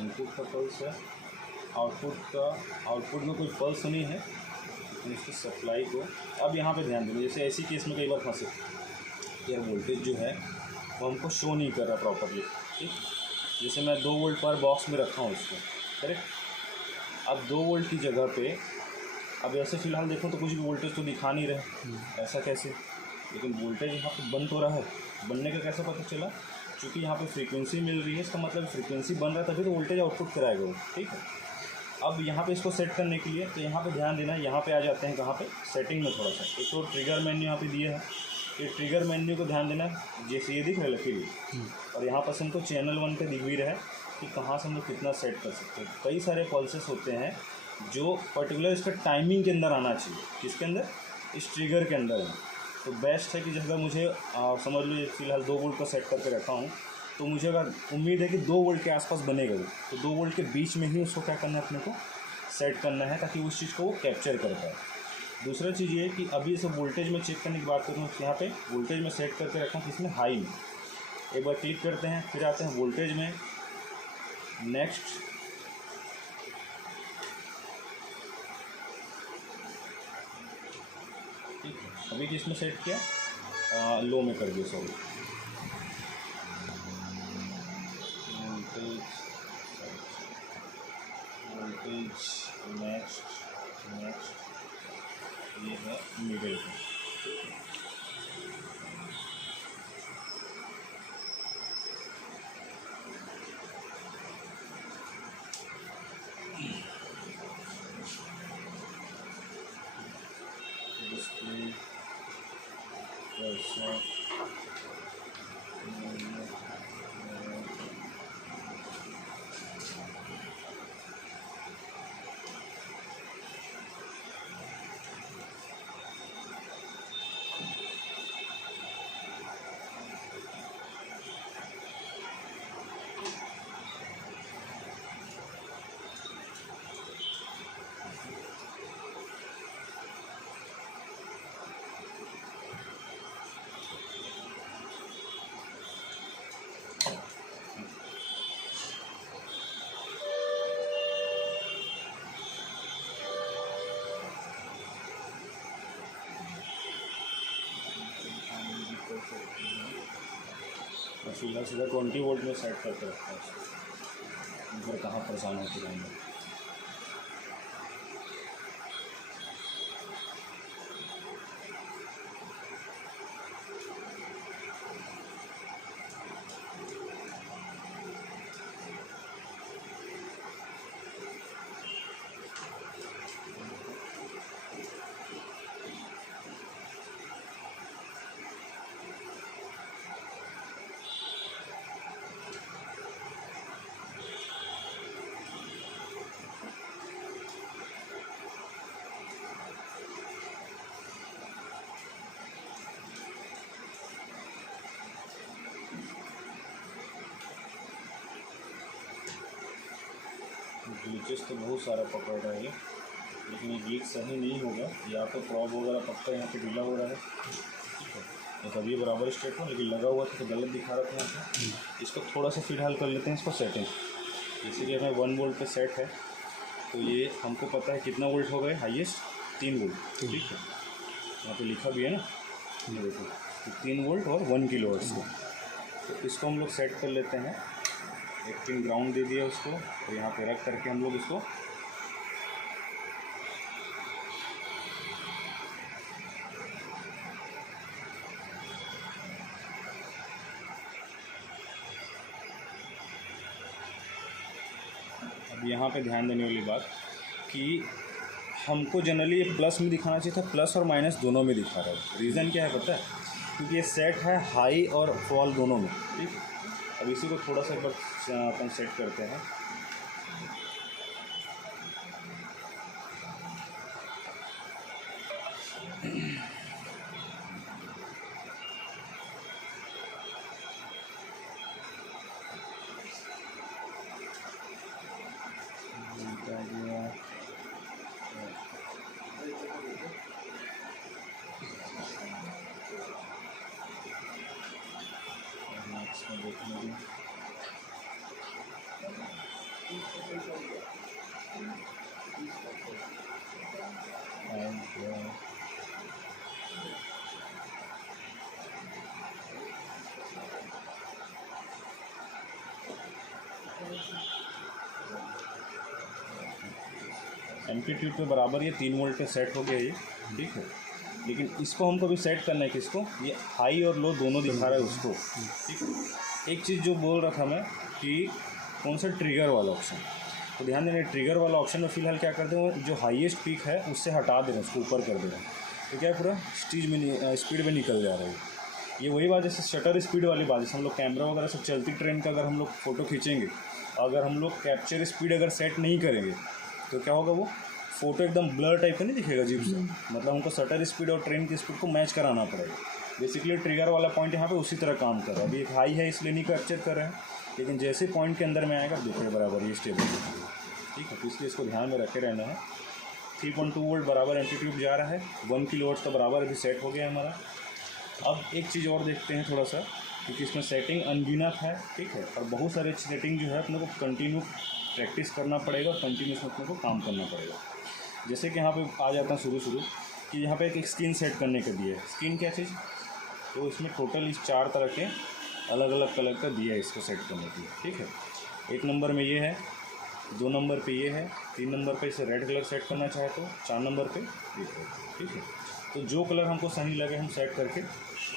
इनपुट का पल्स है, आउटपुट में कोई पल्स नहीं है, लेकिन इसकी सप्लाई को अब यहाँ पे ध्यान देंगे। जैसे ऐसी केस में कई बार फंसे, यार वोल्टेज जो है वो हमको शो नहीं कर रहा प्रॉपरली, ठीक। जैसे मैं 2 वोल्ट पर बॉक्स में रखा हूँ इसको, करेक्ट। अब 2 वोल्ट की जगह पे अब ऐसे फ़िलहाल देखो तो कुछ भी वोल्टेज तो दिखा नहीं रहा, ऐसा कैसे। लेकिन वोल्टेज यहाँ पे बन तो रहा है, बनने का कैसे पता चला, क्योंकि यहाँ पे फ्रीक्वेंसी मिल रही है, इसका मतलब फ्रीक्वेंसी बन रहा है तभी तो वोल्टेज आउटपुट कराएगा वो, ठीक है। अब यहाँ पे इसको सेट करने के लिए तो यहाँ पे ध्यान देना, यहाँ पे आ जाते हैं कहाँ पे, सेटिंग में थोड़ा सा। एक तो ट्रिगर मेन्यू यहाँ पे दिए हैं, ये ट्रिगर मेन्यू को ध्यान देना, जैसे ये दिख रहा है लकीर, और यहाँ पर हमको चैनल 1 पे दिख भी रहा है कि कहाँ से हम लोग कितना सेट कर सकते हैं। कई सारे पल्सेस होते हैं जो पर्टिकुलर इसका टाइमिंग के अंदर आना चाहिए, किसके अंदर, इस ट्रिगर के अंदर है। तो बेस्ट है कि जैसे मुझे समझ लो फिलहाल 2 वोल्ट का सेट करके रखा हूँ, तो मुझे अगर उम्मीद है कि 2 वोल्ट के आसपास बनेगा वो, तो 2 वोल्ट के बीच में ही उसको क्या करना है, अपने को सेट करना है, ताकि उस चीज़ को वो कैप्चर कर पाए। दूसरा चीज़ ये है कि अभी इसे वोल्टेज में चेक करने की बात करूँ तो यहाँ पे वोल्टेज में सेट करके रखा हूँ किसमें, हाई में। एक बार क्लिक करते हैं, फिर आते हैं वोल्टेज में, नेक्स्ट, ठीक है। अभी किसमें सेट किया, लो में कर दिया, सॉरी। वोल्टेज नेक्स्ट, ये है मिडिल पे। डिस्प्ले फिलहाल सीधा 20 वोल्ट में सेट करके रखता है, फिर कहाँ परेशान होते रहेंगे। ग्लिचेस तो बहुत सारा पकड़ रहा है, लेकिन ये गीक सही नहीं होगा, या तो प्रॉब वगैरह पक्का यहाँ पे ढीला हो रहा है, ठीक है। तो तभी बराबर स्टेट हो, लेकिन लगा हुआ था तो गलत दिखा रहा था यहाँ पे। इसको थोड़ा सा फिलहाल कर लेते हैं, इसको सेटिंग। जैसे कि हमें 1 वोल्ट पे सेट है, तो ये हमको पता है कितना वोल्ट हो गए, हाईएस्ट 3 वोल्ट, ठीक है। यहाँ पे लिखा भी है ना, ये देखो, 3 वोल्ट और 1 किलो हर्ट्ज़ का। तो इसको हम लोग सेट कर लेते हैं, एक पिन ग्राउंड दे दिया उसको, और यहाँ पे रख करके हम लोग इसको अब यहाँ पे ध्यान देने वाली बात कि हमको जनरली ये प्लस में दिखाना चाहिए था, प्लस और माइनस दोनों में दिखा रहा है। रीज़न क्या है पता है? क्योंकि ये सेट है हाई और फॉल दोनों में, ठीक। अब इसी को थोड़ा सा एक बार अपन सेट करते हैं। एम्पलीट्यूड पे बराबर ये 3 वोल्ट पे सेट हो गया ये, ठीक है। लेकिन इसको हमको भी सेट करना है किसको? ये हाई और लो दोनों दिखा रहा है उसको, ठीक है। एक चीज़ जो बोल रहा था मैं कि कौन सा ट्रिगर वाला ऑप्शन, तो ध्यान देना ट्रिगर वाला ऑप्शन में फ़िलहाल क्या कर दे, जो हाईएस्ट पीक है उससे हटा दे रहे हैं, उसको ऊपर कर दे रहे हैं, तो क्या पूरा स्पीड में निकल जा रहा है। ये वही बात जैसे शटर स्पीड वाली बात, जैसे हम लोग कैमरा वगैरह सब चलती ट्रेन का अगर हम लोग फ़ोटो खींचेंगे, अगर हम लोग कैप्चर स्पीड अगर सेट नहीं करेंगे तो क्या होगा, वो फ़ोटो एकदम ब्लर टाइप का नहीं दिखेगा अजीब से। मतलब हमको शटर स्पीड और ट्रेन की स्पीड को मैच कराना पड़ेगा। बेसिकली ट्रिगर वाला पॉइंट यहाँ पे उसी तरह काम कर रहा है। अभी एक हाई है इसलिए नहीं कैप्चर कर रहे हैं, लेकिन जैसे पॉइंट के अंदर में आएगा देखिए बराबर ये स्टेबल, ठीक है। तो इसलिए इसको ध्यान में रखे रहना है। 3.2 वोल्ट बराबर एम्पलीट्यूड जा रहा है, 1 किलोवाट का बराबर अभी सेट हो गया है हमारा। अब एक चीज़ और देखते हैं थोड़ा सा, क्योंकि इसमें सेटिंग अनगिनत है, ठीक है। और बहुत सारे सेटिंग जो है अपने को कंटिन्यू प्रैक्टिस करना पड़ेगा, कंटिन्यूस अपने को काम करना पड़ेगा। जैसे कि यहाँ पे आ जाता है शुरू कि यहाँ पे एक स्क्रीन सेट करने के दिए है। स्क्रीन क्या चीज़, तो इसमें टोटल इस 4 तरह के अलग अलग कलर का दिया है इसको सेट करने के लिए, ठीक है। 1 नंबर में ये है, 2 नंबर पे ये है, 3 नंबर पे इसे रेड कलर सेट करना चाहे तो, 4 नंबर पे ये है, ठीक है। तो जो कलर हमको सही लगे हम सेट करके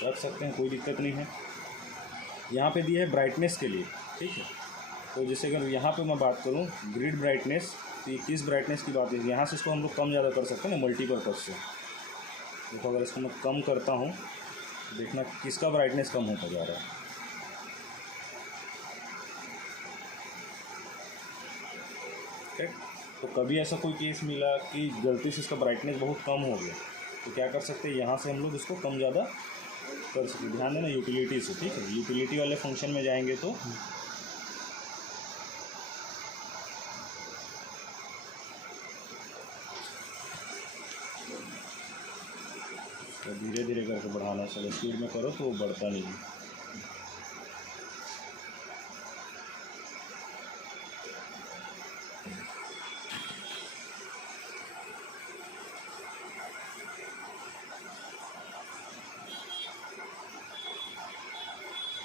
रख सकते हैं, कोई दिक्कत नहीं है। यहाँ पे दिया है ब्राइटनेस के लिए, ठीक है। तो जैसे अगर यहाँ पे मैं बात करूँ ग्रिड ब्राइटनेस, तो ये किस ब्राइटनेस की बात है, यहाँ से इसको हम लोग कम ज़्यादा कर सकते हैं ना मल्टीपर्पज़ से। देखो अगर इसको मैं कम करता हूँ, देखना किसका ब्राइटनेस कम होता जा रहा है। ठीक, तो कभी ऐसा कोई केस मिला कि गलती से इसका ब्राइटनेस बहुत कम हो गया, तो क्या कर सकते हैं, यहाँ से हम लोग इसको कम ज़्यादा कर सकते। ध्यान देना यूटिलिटी से, ठीक है। यूटिलिटी वाले फंक्शन में जाएंगे तो धीरे धीरे करके बढ़ाना चाहिए, स्पीड में करो तो वो बढ़ता नहीं है।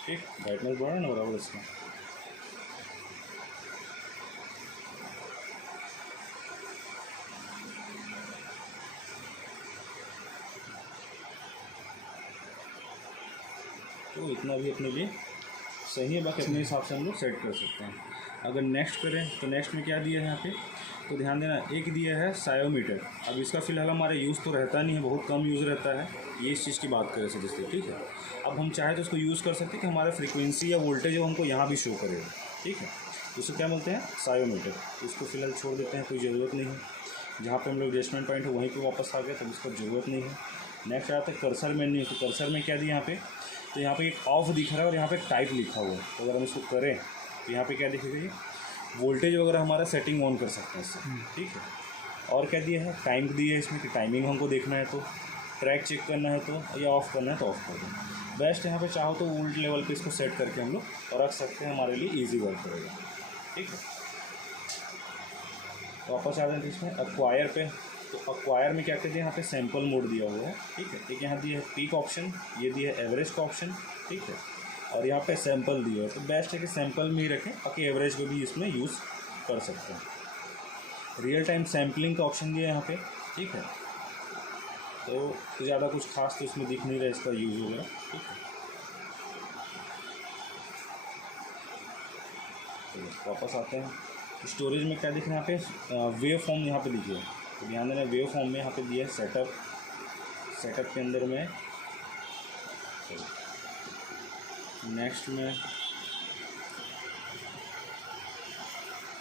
ठीक, ब्राइटनेस बढ़ा ना बराबर इसका। तो इतना भी अपने लिए सही है, बाकी अपने हिसाब से हम लोग सेट कर सकते हैं। अगर नेक्स्ट करें तो नेक्स्ट में क्या दिया है यहाँ पे, तो ध्यान देना एक दिया है सायोमीटर। अब इसका फ़िलहाल हमारे यूज़ तो रहता नहीं है, बहुत कम यूज़ रहता है, ये इस चीज़ की बात करें सीधे, ठीक है। अब हम चाहे तो उसको यूज़ कर सकते हैं कि हमारा फ्रीक्वेंसी या वोल्टेज वो हमको यहाँ भी शो करेगा, ठीक है। तो उसको क्या बोलते हैं, सायोमीटर। इसको फ़िलहाल छोड़ देते हैं, कोई ज़रूरत नहीं है। जहाँ पर हम लोग एडजस्टमेंट पॉइंट है वहीं पर वापस आ गए, तो इसका ज़रूरत नहीं है। नेक्स्ट आते हैं कर्सर में, नहीं तो कर्सर में क्या दिया यहाँ पे, तो यहाँ पे एक ऑफ दिख रहा है और यहाँ पे टाइप लिखा हुआ है। तो अगर हम इसको करें तो यहाँ पे क्या दिखेगा, ये वोल्टेज वगैरह हमारा सेटिंग ऑन कर सकते हैं इससे, ठीक है। और क्या दिया है, टाइम दिया है इसमें कि टाइमिंग हमको देखना है तो, ट्रैक चेक करना है तो, या ऑफ़ करना है तो ऑफ़ कर दो। बेस्ट यहाँ पे चाहो तो वोल्ट लेवल पे इसको सेट करके हम लोग रख सकते हैं, हमारे लिए ईजी वर्क करेगा, ठीक है। वापस आ जाते हैं इसमें एक्वायर पे। तो एक्वायर में क्या कहते हैं, यहाँ पे सैंपल मोड दिया हुआ है, ठीक है। एक यहाँ दिया है पीक ऑप्शन, ये दिया है एवरेज का ऑप्शन, ठीक है। और यहाँ पे सैंपल दिया है, तो बेस्ट है कि सैंपल में ही रखें, बाकी एवरेज को भी इसमें यूज़ कर सकते हैं। रियल टाइम सैम्पलिंग का ऑप्शन दिया है यहाँ पे, ठीक है। तो ज़्यादा कुछ खास तो इसमें दिख नहीं रहा इसका यूज़ वगैरह, ठीक है। तो वापस आते हैं, स्टोरेज में क्या दिख रहा है यहाँ पे, वेव फॉर्म यहाँ पे दिखिए, तो ध्यान देना वेव फॉर्म में यहाँ पे दिया है सेटअप के अंदर में। नेक्स्ट में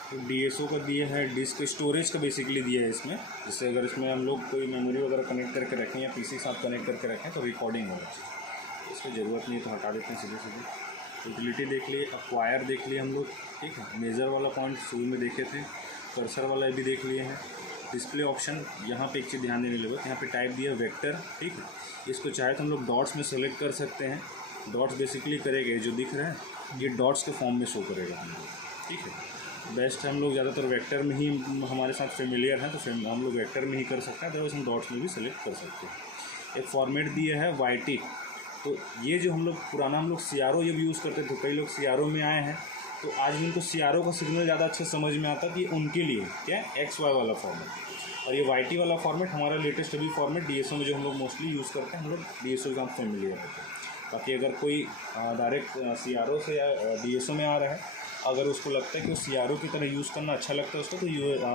तो DSO का दिया है, डिस्क स्टोरेज का बेसिकली दिया है इसमें, जिससे अगर इसमें हम लोग कोई मेमोरी वगैरह कनेक्ट करके रखें या PC के साथ कनेक्ट करके रखें तो रिकॉर्डिंग होगा, इसकी ज़रूरत नहीं है तो हटा देते हैं सीधे। यूटिलिटी देख लिए, एक्वायर देख लिए हम लोग, ठीक है। मेजर वाला पॉइंट शुरू में देखे थे, कर्सर वाला भी देख लिए हैं। डिस्प्ले ऑप्शन, यहाँ पे एक चीज़ ध्यान देने लगे, यहाँ पे टाइप दिया वेक्टर, ठीक है। इसको चाहे तो हम लोग डॉट्स में सेलेक्ट कर सकते हैं, डॉट्स बेसिकली करेगा जो दिख रहा है ये डॉट्स के फॉर्म में शो करेगा, ठीक है। बेस्ट हम लोग ज़्यादातर वेक्टर में ही हमारे साथ फेमिलियर हैं तो हम लोग वेक्टर में ही कर सकते हैं, अदरवाइज हम डॉट्स में भी सेलेक्ट कर सकते हैं। एक फॉर्मेट दिया है YT, तो ये जो हम लोग पुराना हम लोग CRO जब यूज़ करते थे, कई लोग CRO में आए हैं तो आज भी उनको CRO का सिग्नल ज़्यादा अच्छे समझ में आता कि उनके लिए क्या XY वाला फॉर्मेट, और ये YT वाला फॉर्मेट हमारा लेटेस्ट अभी फॉर्मेट DSO में जो हम लोग मोस्टली यूज़ करते हैं, हम लोग DSO के साथ फेमिलियर होते हैं। बाकी अगर कोई डायरेक्ट CRO से या DSO में आ रहा है, अगर उसको लगता है कि वो CRO की तरह यूज़ करना अच्छा लगता है उसको, तो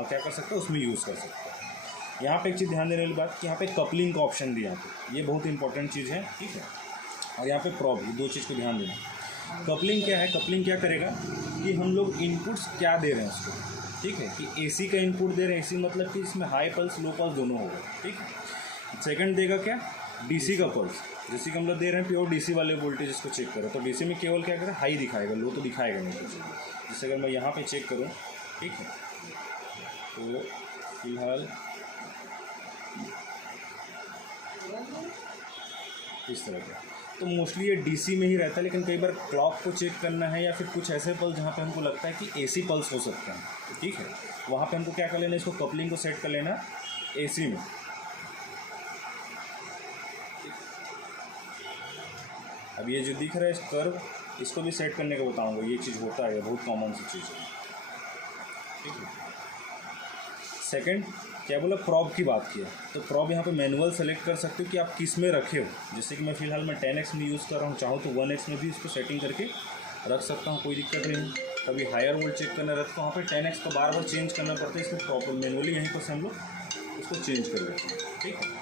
क्या कर सकता है उसमें यूज़ कर सकता है। यहाँ पे एक चीज़ ध्यान देने वाली बात कि यहाँ पे कपलिंग का ऑप्शन दिया है, ये बहुत इंपॉर्टेंट चीज़ है, ठीक है। और यहाँ पे प्रॉब, ये दो चीज़ को ध्यान देना। कपलिंग क्या है, कपलिंग क्या करेगा कि हम लोग इनपुट्स क्या दे रहे हैं उसको, ठीक है, कि AC का इनपुट दे रहे हैं, AC मतलब कि इसमें हाई पल्स लो पल्स दोनों होगा, ठीक है। सेकंड देगा क्या, DC का पल्स, जैसे कि हम लोग दे रहे हैं प्योर DC वाले वोल्टेज इसको चेक करें तो DC में केवल क्या करें, हाई दिखाएगा, लो तो दिखाएगा नहीं कुछ। जैसे अगर मैं यहाँ पे चेक करूँ, ठीक है, तो फिलहाल इस तरह का, तो मोस्टली ये DC में ही रहता है, लेकिन कई बार क्लॉक को चेक करना है या फिर कुछ ऐसे पल्स जहाँ पे हमको लगता है कि AC पल्स हो सकते हैं, ठीक है, वहाँ पे हमको क्या कर लेना, इसको कपलिंग को सेट कर लेना AC में। अब ये जो दिख रहा है इस कर्व, इसको भी सेट करने का बताऊंगा, ये चीज़ होता है, बहुत कॉमन सी चीज़ है, ठीक है। सेकंड क्या बोला, प्रॉब की बात किया, तो प्रॉब यहाँ पे मैनुअल सेलेक्ट कर सकते हो कि आप किस में रखे हो। जैसे कि मैं फ़िलहाल मैं 10x में यूज़ कर रहा हूँ, चाहूँ तो 1x में भी इसको सेटिंग करके रख सकता हूँ, कोई दिक्कत नहीं। कभी हायर वोल्ट चेक करना रहता है तो वहाँ पर 10x को बार बार चेंज करना पड़ता है, इसमें प्रॉपर मैनुअली यहीं पर से हम लोग इसको चेंज कर लेते हैं, ठीक है।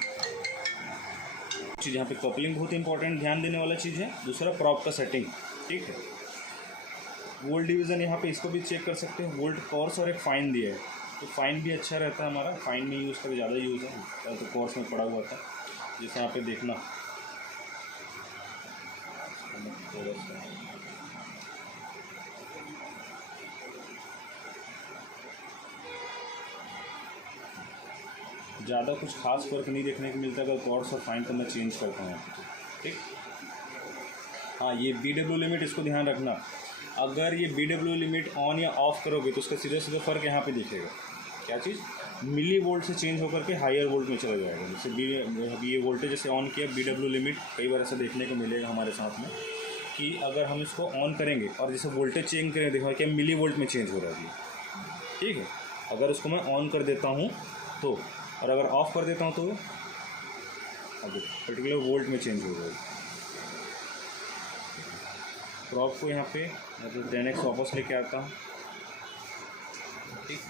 चीज़ यहाँ पे कपलिंग बहुत इंपॉर्टेंट ध्यान देने वाला चीज़ है। दूसरा प्रॉप का सेटिंग, ठीक है। वोल्ट डिवीज़न यहाँ पे इसको भी चेक कर सकते हैं, वोल्ट कोर्स और एक फाइन दिया है, तो फाइन भी अच्छा रहता है हमारा, फाइन में यूज़ कर ज़्यादा यूज़ है, तो कोर्स में पड़ा हुआ था, जैसे यहाँ पे देखना ज़्यादा कुछ खास फर्क नहीं देखने को मिलता अगर कोर्स और फाइन को मैं चेंज करता हूँ, ठीक। हाँ, ये BW लिमिट इसको ध्यान रखना, अगर ये BW लिमिट ऑन या ऑफ करोगे तो उसका सीधे सीधे फ़र्क यहाँ पे दिखेगा। क्या चीज़, मिली वोल्ट से चेंज होकर के हायर वोल्ट में चला जाएगा। जैसे ये वोल्टेज जैसे ऑन किया BW लिमिट, कई बार ऐसा देखने को मिलेगा हमारे साथ में कि अगर हम इसको ऑन करेंगे और जैसे वोल्टेज चेंज करेंगे, देखो क्या मिली वोल्ट में चेंज हो रहा है, ठीक है। अगर उसको मैं ऑन कर देता हूँ तो, और अगर ऑफ़ कर देता हूँ तो अब पर्टिकुलर वोल्ट में चेंज हो जाएगा। प्रॉप को यहाँ पे मतलब 10x वापस लेके आता हूँ, ठीक,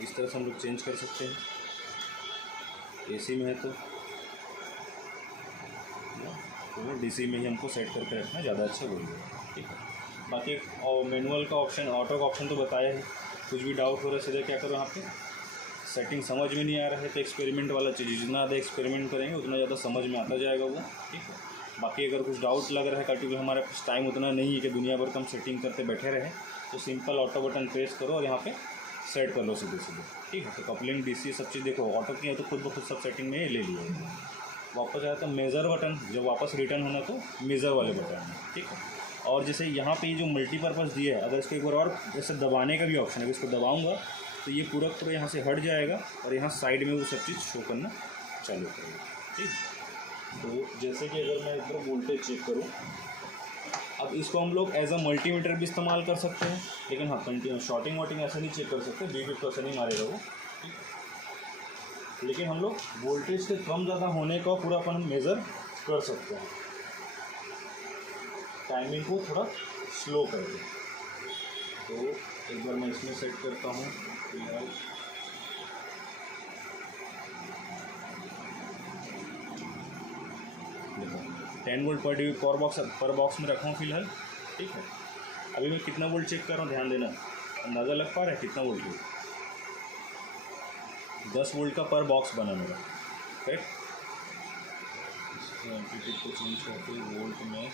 इस तरह से हम लोग चेंज कर सकते हैं। AC में है तो DC में ही हमको सेट करके रखना ज़्यादा अच्छा बोलिए, ठीक है। बाकी और मैनुअल का ऑप्शन, ऑटो का ऑप्शन तो बताया है। कुछ भी डाउट हो रहा है सीधे क्या करो, यहाँ पे सेटिंग समझ में नहीं आ रहा है तो एक्सपेरिमेंट वाला चीज़, जितना ज़्यादा एक्सपेरिमेंट करेंगे उतना ज़्यादा समझ में आता जाएगा वो, ठीक है। बाकी अगर कुछ डाउट लग रहा है क्योंकि हमारे पास टाइम उतना नहीं है कि दुनिया भर का हम सेटिंग करते बैठे रहें, तो सिंपल ऑटो बटन प्रेस करो और यहाँ पे सेट कर लो सीधे सीधे, ठीक है। तो कपलिंग DC सब चीज़ देखो ऑटो की है तो खुद ब खुद सब सेटिंग में ले लिया। वापस आया तो मेज़र बटन, जब वापस रिटर्न होना तो मेज़र वाले बटन है, ठीक है। और जैसे यहाँ पे जो मल्टीपर्पज़ दिया है, अगर इसको एक बार और जैसे दबाने का भी ऑप्शन है, इसको दबाऊँगा तो ये पूरा यहाँ से हट जाएगा और यहाँ साइड में वो सब चीज़ शो करना चालू करेगा, ठीक। तो जैसे कि अगर मैं इधर वोल्टेज चेक करूँ, अब इसको हम लोग एज अ मल्टीमीटर भी इस्तेमाल कर सकते हैं, लेकिन हाँ कंटिन्यू शॉर्टिंग वॉटिंग ऐसा नहीं चेक कर सकते, बीट तो ऐसा नहीं मारेगा वो, ठीक। लेकिन हम लोग वोल्टेज के कम ज़्यादा होने का पूरा अपन मेज़र कर सकते हैं, टाइमिंग को थोड़ा स्लो करके। तो एक बार मैं इसमें सेट करता हूँ फिलहाल। देखो 10 वोल्ट पर बॉक्स में रखा हूँ फिलहाल, ठीक है। अभी मैं कितना वोल्ट चेक कर रहा हूँ, ध्यान देना, अंदाज़ा लग पा रहा है कितना वोल्ट है? 10 वोल्ट का पर बॉक्स बना मेरा, करेक्ट। एम्पलीट्यूड को चेंज करके वोल्ट में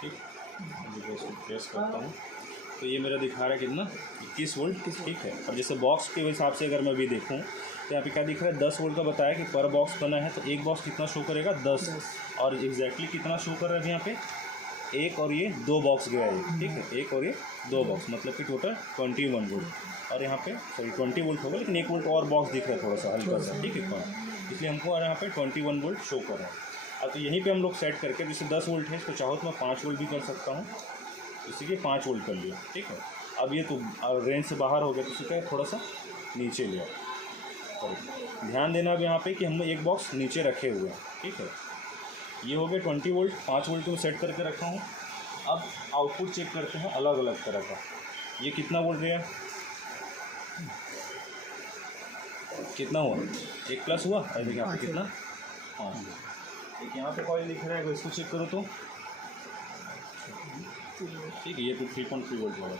ठीक, प्रेस करता हूँ तो ये मेरा दिखा रहा है कितना, 21 वोल्ट, ठीक है। अब जैसे बॉक्स के हिसाब से अगर मैं भी देखूँ तो यहाँ पे क्या दिख रहा है, 10 वोल्ट का बताया कि पर बॉक्स बना है, तो एक बॉक्स कितना शो करेगा, 10। और एग्जैक्टली कितना शो कर रहा है यहाँ पे, एक और ये 2 बॉक्स गया है, ठीक है, एक और ये 2 बॉक्स, मतलब कि टोटल 21 वोल्ट। और यहाँ पे सॉरी 20 वोल्ट होगा, लेकिन 1 वोल्ट और बॉक्स दिख रहा है थोड़ा सा हल्का सा, ठीक है, कम, इसलिए हमको यहाँ पे 21 वोल्ट शो कर रहा है। अब तो यहीं पे हम लोग सेट करके, जैसे 10 वोल्ट है, इसको चाहो तो मैं 5 वोल्ट भी कर सकता हूँ, इसीलिए 5 वोल्ट कर लिया, ठीक है। अब ये तो रेंज से बाहर हो गया, तो इसको थोड़ा सा नीचे लिया, ध्यान देना अब यहाँ पे कि हमने एक बॉक्स नीचे रखे हुए हैं, ठीक है। ये हो गया 20 वोल्ट, 5 वोल्ट को सेट करके रखा हूँ। अब आउटपुट चेक करते हैं अलग अलग तरह का। ये कितना वोल्ट गया, कितना हुआ, 1 प्लस हुआ, अरे देखिए यहाँ पे कितना, 5। एक यहाँ पे कॉइल दिख रहा है, इसको चेक करो तो, ठीक है, ये तो 3.3 वोल्ट वाला।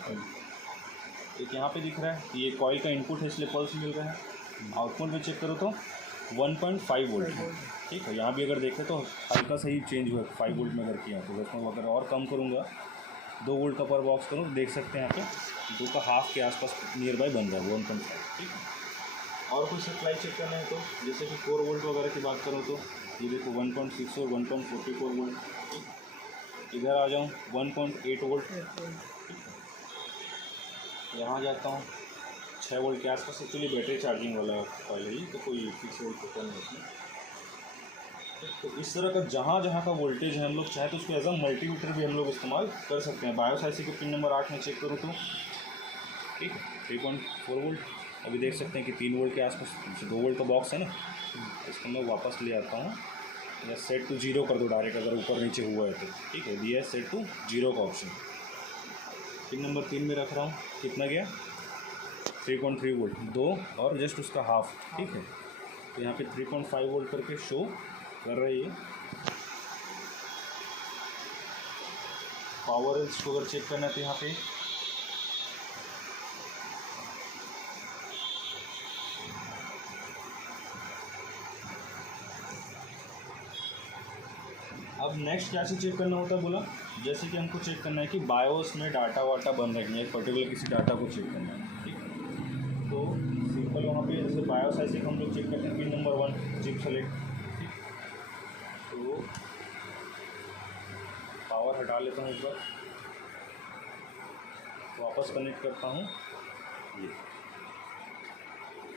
एक यहाँ पे दिख रहा है, ये कॉइल का इनपुट है, इसलिए पल्स मिल रहा है। आउटपुट में चेक करो तो 1.5 वोल्ट है, ठीक है। यहाँ भी अगर देखें तो हल्का सा ही चेंज हुआ है, 5 वोल्ट में अगर किया तो। बस मैं अगर और कम करूँगा, 2 वोल्ट का पर बॉक्स करूँ तो देख सकते हैं यहाँ पे 2 का हाफ के आसपास नियर बाई बन रहा है, 1.5, ठीक है। और कुछ सप्लाई चेक करना है तो, जैसे कि 4 वोल्ट वगैरह की बात करूँ तो ये देखो 1.6 और 1.44 वोल्ट। इधर आ जाऊँ 1.8 वोल्ट, यहाँ जाता हूँ 6 वोल्ट के आसपास। एक्चुअली बैटरी चार्जिंग वाला कॉइल है, तो कोई फिक्स वोल्ट होता नहीं है। तो इस तरह का जहाँ जहाँ का वोल्टेज है, हम लोग चाहे तो उसको एज अ मल्टीमीटर भी हम लोग इस्तेमाल कर सकते हैं। बायोस आईसी के पिन नंबर 8 में चेक करूँ तो, ठीक है, 3.4 वोल्ट। अभी देख सकते हैं कि 3 वोल्ट के आसपास 2 वोल्ट का बॉक्स है ना, इसको मैं वापस ले आता हूँ, या सेट टू 0 कर दो डायरेक्ट, अगर ऊपर नीचे हुआ है तो, ठीक है, दिया है सेट टू 0 का ऑप्शन। पिन नंबर 3 में रख रहा हूँ, कितना गया, 3.3 वोल्ट, 2 और जस्ट उसका हाफ, ठीक है। तो यहाँ पे 3.5 वोल्ट करके शो कर रही है। पावर इसको अगर चेक करना है तो यहाँ पे अब नेक्स्ट क्या चीज़ चेक करना होता है बोला, जैसे कि हमको चेक करना है कि बायोस में डाटा वाटा बन रही है, पर्टिकुलर किसी डाटा को चेक करना है, ठीक है। तो सिंपल वहाँ पे जैसे बायोस ऐसे हम लोग चेक करते हैं, पिन नंबर 1 चिप सेलेक्ट, ठीक। तो पावर हटा लेता हूँ एक बार, वापस कनेक्ट करता हूँ ये,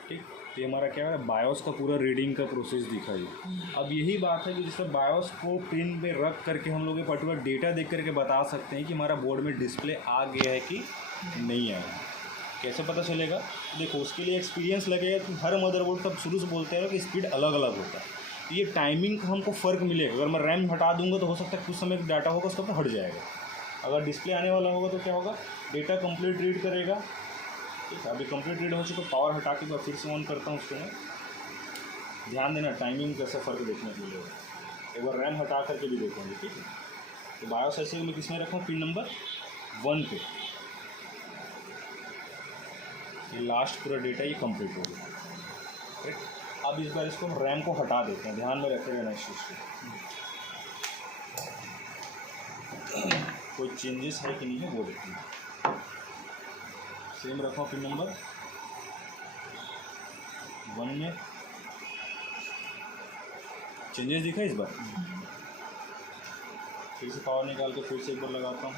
ठीक। तो ये हमारा क्या है, बायोस का पूरा रीडिंग का प्रोसेस दिखा है। अब यही बात है कि जैसे बायोस को पिन में रख करके हम लोग ये पर्टिकुलर डेटा देख करके बता सकते हैं कि हमारा बोर्ड में डिस्प्ले आ गया है कि नहीं आया। कैसे पता चलेगा, देखो उसके लिए एक्सपीरियंस लगेगा कि हर मदरबोर्ड का शुरू से बोलते हैं कि स्पीड अलग अलग होता है, तो ये टाइमिंग का हमको फ़र्क मिलेगा। अगर मैं रैम हटा दूंगा तो हो सकता है कुछ समय डाटा होगा उसका पर हट जाएगा। अगर डिस्प्ले आने वाला होगा तो क्या होगा, डेटा कंप्लीट रीड करेगा, ठीक है। अभी कंप्लीट रीड हो चुका, पावर हटा के फिर से ऑन करता हूँ उसको मैं, ध्यान देना टाइमिंग कैसा फ़र्क देखने को मिलेगा। एक बार रैम हटा करके भी देखेंगे, ठीक है। तो बायोस ऐसे मैं किस में रखा हूँ, पिन नंबर 1 पे, ये लास्ट पूरा डेटा ये कंप्लीट हो गया, राइट। अब इस बार इसको हम रैम को हटा देते हैं, ध्यान में रखेगा ना इस चीज़ को, कोई चेंजेस है कि नहीं है वो देखते हैं। सेम रखा पिन नंबर 1 में, चेंजेस दिखा इस बार। फिर से पावर निकाल के फिर से एक बार लगाता हूँ,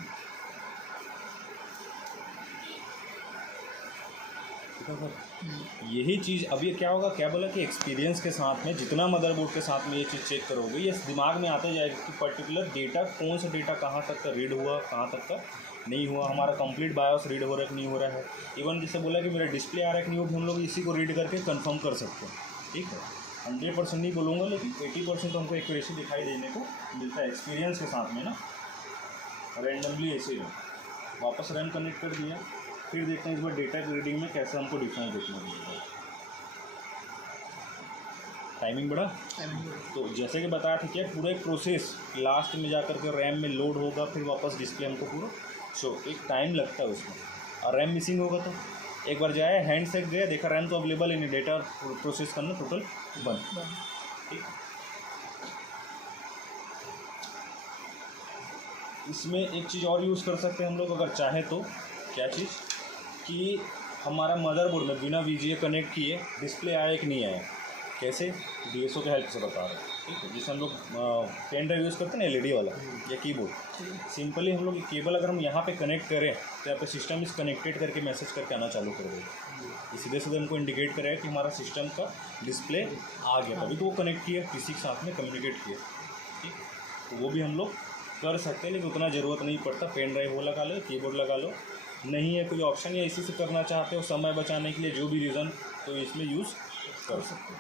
ठीक है सर। यही चीज़ अब ये क्या होगा, क्या बोला कि एक्सपीरियंस के साथ में जितना मदरबोर्ड के साथ में ये चीज़ चेक करोगे ये दिमाग में आते जाएगा कि पर्टिकुलर डेटा कौन सा डेटा कहाँ तक का रीड हुआ, कहाँ तक का नहीं हुआ, हमारा कंप्लीट बायोस रीड हो रहा है कि नहीं हो रहा है। इवन जैसे बोला कि मेरा डिस्प्ले आ रहा है कि नहीं, वो भी हम लोग इसी को रीड करके कंफर्म कर सकते हैं। ठीक है, 100% नहीं बोलूँगा लेकिन 80% तो हमको एक्यूरेसी दिखाई देने को मिलता है एक्सपीरियंस के साथ में ना। रैंडमली ऐसे ही वापस रन कनेक्ट कर दिया, फिर देखते हैं इस बार डेटा की रीडिंग में कैसे हमको डिफरेंस देखने को मिलता है। टाइमिंग बढ़ा। तो जैसे कि बताया था क्या पूरा एक प्रोसेस लास्ट में जाकर के रैम में लोड होगा, फिर वापस डिस्प्ले हमको पूरा शो, एक टाइम लगता है उसमें। और रैम मिसिंग होगा तो एक बार जाए हैंड सेट गया, देखा रैम तो अवेलेबल ही नहीं, डेटा प्रोसेस करना टोटल बंद। ठीक, इसमें एक चीज़ और यूज़ कर सकते हैं हम लोग अगर चाहे तो। क्या चीज़ कि हमारा मदरबोर्ड में बिना VGA कनेक्ट किए डिस्प्ले आया कि नहीं आया, कैसे DSO के हेल्प से बता रहे हैं। ठीक है, जिससे हम लोग पेन ड्राइव यूज़ करते हैं ना LED वाला या कीबोर्ड, सिंपली हम लोग केबल अगर हम यहाँ पे कनेक्ट करें तो यहाँ पे सिस्टम इस कनेक्टेड करके मैसेज करके आना चालू कर देगा। ये सीधे सीधे हमको इंडिकेट करेगा कि हमारा सिस्टम का डिस्प्ले आ गया, तभी तो वो कनेक्ट किया, किसी के साथ में कम्युनिकेट किया। ठीक, तो वो भी हम लोग कर सकते हैं, लेकिन उतना ज़रूरत नहीं पड़ता। पेन ड्राइव वो लगा लो, कीबोर्ड लगा लो, नहीं है कोई ऑप्शन या इसी से करना चाहते हो समय बचाने के लिए जो भी रीज़न, तो इसमें यूज़ कर सकते हो।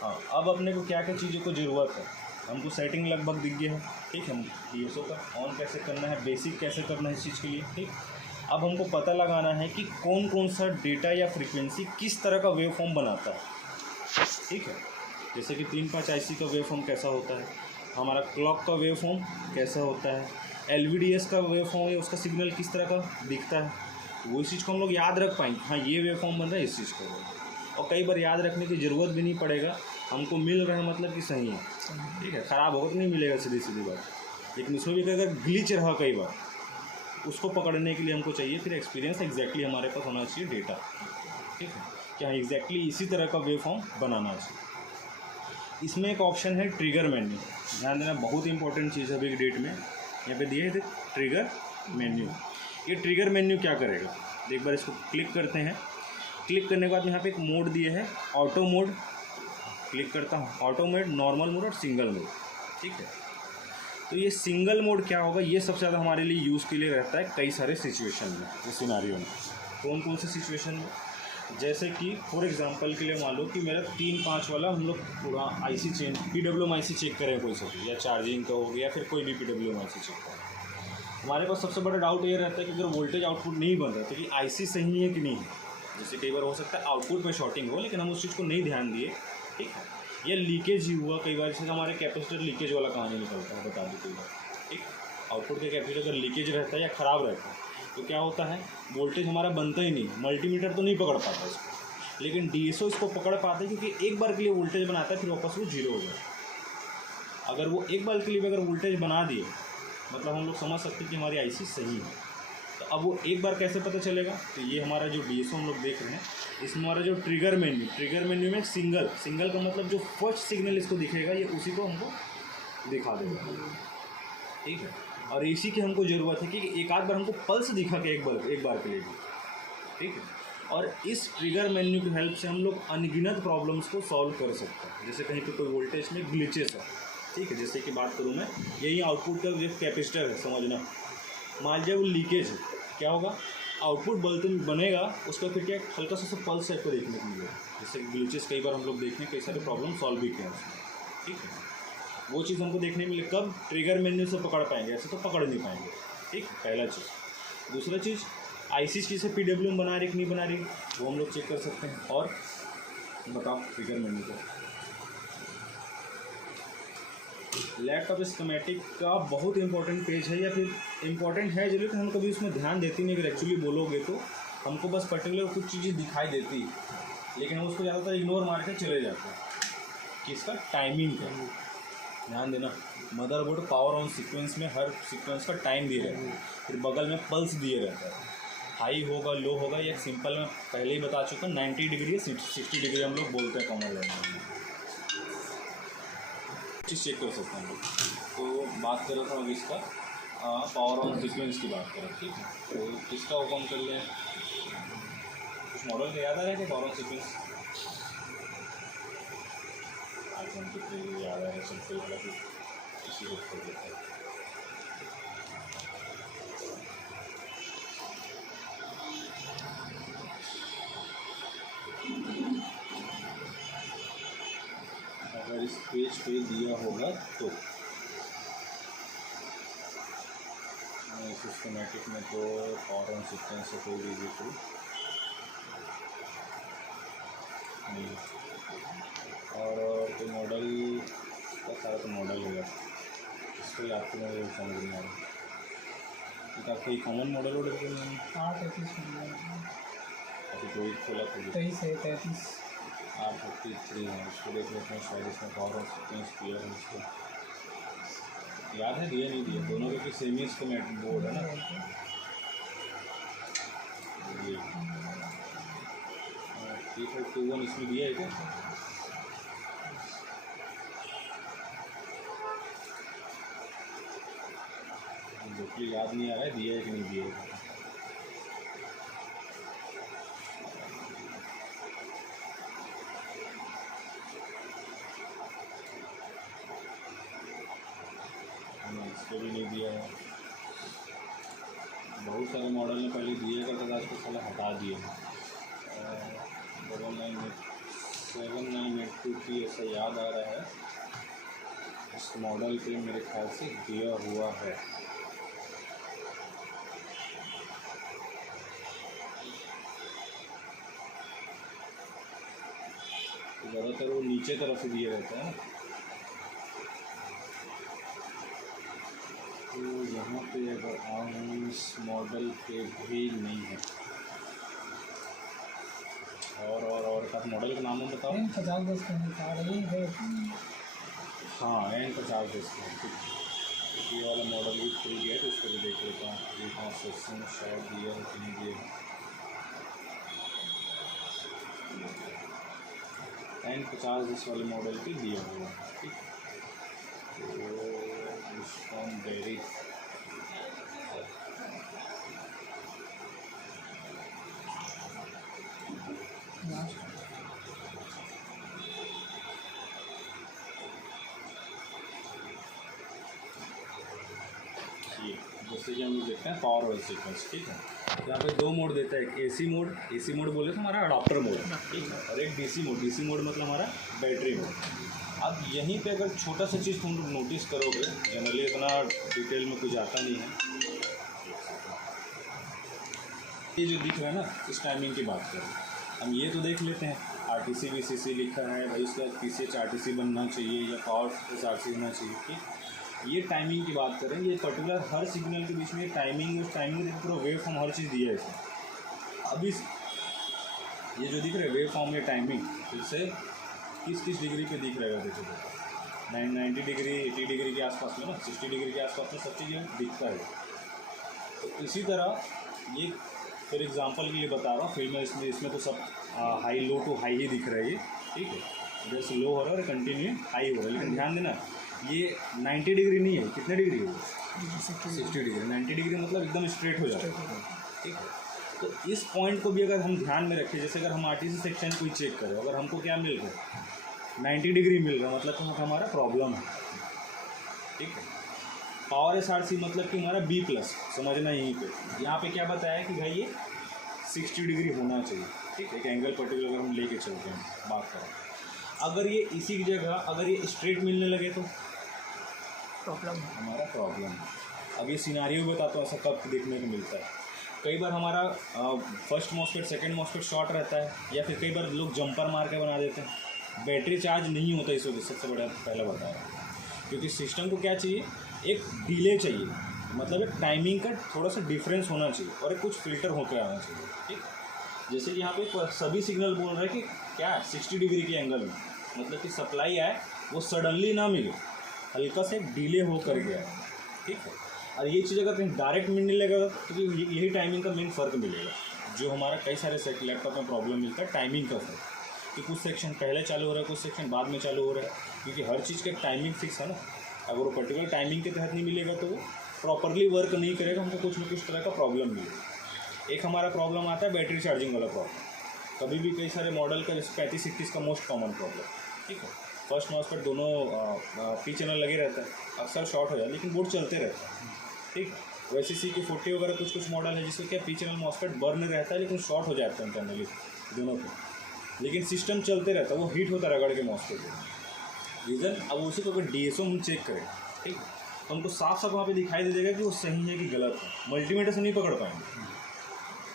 हाँ, अब अपने को क्या क्या चीज़ों को ज़रूरत है, हमको सेटिंग लगभग दिख गया है। ठीक है, हम DSO का ऑन कैसे करना है, बेसिक कैसे करना है इस चीज़ के लिए। ठीक, अब हमको पता लगाना है कि कौन कौन सा डेटा या फ्रीक्वेंसी किस तरह का वेव फॉर्म बनाता है। ठीक है, जैसे कि 3.5 IC का वेव फॉर्म कैसा होता है, हमारा क्लॉक का वेव फॉर्म कैसा होता है, LVDS का वेव फॉर्म है, उसका सिग्नल किस तरह का दिखता है, वो इस चीज़ को हम लोग याद रख पाएंगे। हाँ, ये वेव फॉर्म बन रहा है इस चीज़ को, और कई बार याद रखने की ज़रूरत भी नहीं पड़ेगा, हमको मिल रहा है मतलब कि सही है। ठीक है, ख़राब होगा तो नहीं मिलेगा, सीधी सीधी बात। लेकिन उसमें भी अगर ग्लिच रहा कई बार, उसको पकड़ने के लिए हमको चाहिए फिर एक्सपीरियंस एग्जैक्टली हमारे पास होना चाहिए डेटा। ठीक है, क्या एग्जैक्टली इसी तरह का वेव फॉर्म बनाना चाहिए। इसमें एक ऑप्शन है ट्रिगर मेन्यू, ध्यान देना, बहुत इंपॉर्टेंट चीज़ है अभी डेट में। यहाँ पे दिए थे ट्रिगर मेन्यू। ये ट्रिगर मेन्यू क्या करेगा, एक बार इसको क्लिक करते हैं। क्लिक करने के बाद यहाँ पे एक मोड दिए है, ऑटो मोड। क्लिक करता हूँ, ऑटो मोड, नॉर्मल मोड और सिंगल मोड। ठीक है, तो ये सिंगल मोड क्या होगा, ये सबसे ज़्यादा हमारे लिए यूज़ के लिए रहता है कई सारे सिचुएशन में, इस सिनारियो में। कौन कौन से सिचुएशन में, जैसे कि फॉर एग्जांपल के लिए मान लो कि मेरा 3.5 वाला हम लोग पूरा IC change PWM IC check करें कोई सा, या चार्जिंग का हो गया या फिर कोई भी PWM IC चेक करें। हमारे पास सबसे बड़ा डाउट ये रहता है कि अगर वोल्टेज आउटपुट नहीं बन रहा तो कि IC सही है कि नहीं है। जैसे कई बार हो सकता है आउटपुट में शॉर्टिंग हो, लेकिन हम उस चीज़ को नहीं ध्यान दिए। ठीक है, या लीकेज ही हुआ कई बार, जैसे हमारे कैपेसिटर लीकेज वाला कहानी निकलता है, बता दी कई बार। ठीक, आउटपुट के कैपेसिटर अगर लीकेज रहता है या ख़राब रहता है तो क्या होता है, वोल्टेज हमारा बनता ही नहीं, मल्टीमीटर तो नहीं पकड़ पाता इसको, लेकिन DSO इसको पकड़ पाते हैं, क्योंकि एक बार के लिए वोल्टेज बनाता है फिर वापस वो जीरो हो जाए। अगर वो एक बार के लिए अगर वोल्टेज बना दिए, मतलब हम लोग समझ सकते हैं कि हमारी IC सही है। तो अब वो एक बार कैसे पता चलेगा, तो ये हमारा जो DSO हम लोग देख रहे हैं, इसमें हमारा जो ट्रिगर मेन्यू में सिंगल का मतलब जो फर्स्ट सिग्नल इसको दिखेगा ये उसी को हमको दिखा देगा। ठीक है, और इसी की हमको ज़रूरत है कि एक आध बार हमको पल्स दिखा के एक बार के लिए भी। ठीक है, और इस ट्रिगर मेन्यू की हेल्प से हम लोग अनगिनत प्रॉब्लम्स को सॉल्व कर सकते हैं। जैसे कहीं पे कोई वोल्टेज में ग्लिचेस है, ठीक है, जैसे कि बात करूँ मैं, यही आउटपुट का जो कैपेसिटर है, समझना, मान लीजिए वो लीकेज है, क्या होगा, आउटपुट बनेगा, उसका फिर क्या हल्का सा पल्स टाइप को देखने को मिलेगा। जैसे ग्लिचेस कई बार हम लोग देखने कई सारे प्रॉब्लम सॉल्व भी किया उसमें। ठीक है, वो चीज़ हमको देखने मिले कब, ट्रिगर मेन्यू से पकड़ पाएंगे, ऐसे तो पकड़ नहीं पाएंगे। ठीक, पहला चीज़। दूसरा चीज़, IC की से PWM बना रही कि नहीं बना रही, वो हम लोग चेक कर सकते हैं। और बताओ ट्रिगर मेन्यू को, लैपटॉप स्कीमेटिक का बहुत इंपॉर्टेंट पेज है, या फिर इंपॉर्टेंट है जो, लेकिन हम कभी उसमें ध्यान देते नहीं। अगर एक्चुअली बोलोगे तो हमको बस पर्टिकुलर कुछ चीज़ें दिखाई देती है, लेकिन हम उसको ज़्यादातर इग्नोर मार के चले जाते हैं। किसका, टाइमिंग का ध्यान देना। मदरबोर्ड पावर ऑन सीक्वेंस में हर सीक्वेंस का टाइम दिए रहता है, फिर बगल में पल्स दिए रहता है, हाई होगा लो होगा। या सिंपल में पहले ही बता चुका, 90 डिग्री या 60 डिग्री हम लोग बोलते हैं कॉमन लैंग्वेज में। चीज़ चेक कर सकते हैं हम लोग। तो बात कर रहा था अब इसका पावर ऑन सीक्वेंस की बात करें। ठीक है, तो इसका ओपन कर लें, कुछ मॉडल का याद आ रहा है कि फॉरन सीक्वेंस आइकन कितने याद आ रहा है सिंपल वाला भी इसी को खोल देता है। अगर इस पेज पे दिया होगा तो सिस्टमेटिक में तो फॉरन सीक्वेंस से कोई भी नहीं, और कोई मॉडल का सारा तो मॉडल होगा, इसको आपको मैं समझ नहीं आ रहा कि आपका एक कॉमन मॉडल ऑर्डर के लिए 8:33 अभी कोई खोला तो 23 8:53 है, उसको देख लेते हैं शायद इसमें फॉरन सीक्वेंस दिया है। उसको याद है दिया नहीं दिया, दोनों के सेम ही इसका बोर्ड है ना। ये 3.21 इसमें दिया है क्या? बिल्कुल याद नहीं आ रहा है दिया है कि नहीं दिया है। इसको भी नहीं दिया है। बहुत सारे मॉडल ने पहले दिए करता था, आजकल साला हटा दिए। 7982 ऐसा याद आ रहा है, इस मॉडल पे मेरे ख्याल से दिया हुआ है। ज़्यादातर वो नीचे तरफ से दिया रहता है, तो यहाँ पे अगर आऊँ इस मॉडल पे भी नहीं है। और का मॉडल का नाम बताओ। N50 का निकाल रही है। हाँ N50 का, ये वाला मॉडल भी खुल गया है, तो उसको भी देख लेता हूँ। ये कहाँ सेक्शन शायद दिया है कि नहीं दिया है। N50 इस वाले मॉडल के दिया हुआ है, ठीक। तो डेरी जैसे कि हम लोग देखते हैं पावर वाइज सीक्वेंस, ठीक है। यहाँ पे दो मोड देता है, एक एसी मोड बोले तो हमारा अडॉप्टर मोड, ठीक है, और एक डीसी मोड मतलब हमारा बैटरी मोड। अब यहीं पे अगर छोटा सा चीज़ तुम लोग नोटिस करोगे, जनरली इतना डिटेल में कुछ आता नहीं है। ये जो दिख रहा है ना, इस टाइमिंग की बात करें हम, ये तो देख लेते हैं RTC VCC लिखा है भाई, उसका PCH RTC बनना चाहिए या पावर SRC होना चाहिए, ठीक। ये टाइमिंग की बात करें, ये पर्टिकुलर हर सिग्नल के बीच में टाइमिंग, उस टाइमिंग पूरा वेव फॉर्म हर चीज़ दिया है इसमें। अब इस ये जो दिख रहा है वेव फॉर्म में टाइमिंग, इससे किस डिग्री पे दिख रहा है, देखो 90 डिग्री 80 डिग्री के आसपास में ना, 60 डिग्री के आसपास में सब चीज़ दिखता है। तो इसी तरह ये फिर एग्जांपल के लिए बता रहा हूँ, फिर मैं इसमें तो सब हाई लो टू हाई ही दिख रहा है ये, ठीक है। इधर से लो हो रहा है और कंटिन्यू हाई हो रहा है, लेकिन ध्यान देना ये 90 डिग्री नहीं है, कितने डिग्री है, 60 डिग्री। 90 डिग्री मतलब एकदम स्ट्रेट हो जाता है, ठीक है। तो इस पॉइंट को भी अगर हम ध्यान में रखें, जैसे अगर हम RTC सेक्शन कोई चेक करें, अगर हमको क्या मिल रहा है 90 डिग्री मिल रहा है, मतलब तो हमारा प्रॉब्लम है, ठीक है। पावर SRC मतलब कि हमारा B+, समझना यहीं पे। यहाँ पे क्या बताया कि भाई ये 60 डिग्री होना चाहिए, ठीक है। एक एंगल पर्टिकुलर अगर हम लेके चलते हैं, बात करें, अगर ये इसी की जगह अगर ये स्ट्रेट मिलने लगे तो प्रॉब्लम हमारा प्रॉब्लम है। अब ये सिनारियो बताता हूँ ऐसा कब देखने को मिलता है। कई बार हमारा first MOSFET second MOSFET short रहता है, या फिर कई बार लोग जंपर मार के बना देते हैं, बैटरी चार्ज नहीं होता इस वजह से। सबसे बड़ा पहला बता रहा है, क्योंकि सिस्टम को क्या चाहिए, एक डिले चाहिए, मतलब एक टाइमिंग का थोड़ा सा डिफरेंस होना चाहिए और एक कुछ फिल्टर होकर आना चाहिए, ठीक। जैसे कि यहाँ पे सभी सिग्नल बोल रहे हैं कि क्या 60 डिग्री के एंगल में, मतलब कि सप्लाई आए वो सडनली ना मिले, हल्का से डिले हो कर गया, ठीक है। और ये चीज़ अगर कहीं डायरेक्ट मिलने लगेगा तो यही टाइमिंग का मेन फ़र्क मिलेगा, जो हमारा कई सारे लैपटॉप में प्रॉब्लम मिलता है, टाइमिंग का फ़र्क, कि कुछ सेक्शन पहले चालू हो रहा है, कुछ सेक्शन बाद में चालू हो रहा है, क्योंकि हर चीज़ का टाइमिंग फिक्स है ना। अगर वो पर्टिकुलर टाइमिंग के तहत नहीं मिलेगा तो वो प्रॉपरली वर्क नहीं करेगा, हमको कुछ न कुछ तरह का प्रॉब्लम मिलेगा। एक हमारा प्रॉब्लम आता है बैटरी चार्जिंग वाला प्रॉब्लम, कभी भी कई सारे मॉडल का जैसे 35-31 का मोस्ट कॉमन प्रॉब्लम, ठीक है। फर्स्ट मॉसफेट दोनों पी चैनल लगे रहता है, अक्सर शॉर्ट हो जाए लेकिन बोर्ड चलते रहता है, ठीक है। वैसे C40 वगैरह कुछ मॉडल है जिसको क्या पी चैनल मॉसफेट बर्न रहता है लेकिन शॉर्ट हो जाता है इंटरनली दोनों को, लेकिन सिस्टम चलते रहता है, वो हीट होता रगड़ के मॉसफेट को। रीज़न अब उसी को अगर DSO हम चेक करें, ठीक, तो हमको साफ साफ वहाँ पे दिखाई दे देगा कि वो सही है कि गलत है। मल्टीमीटर से नहीं पकड़ पाएंगे।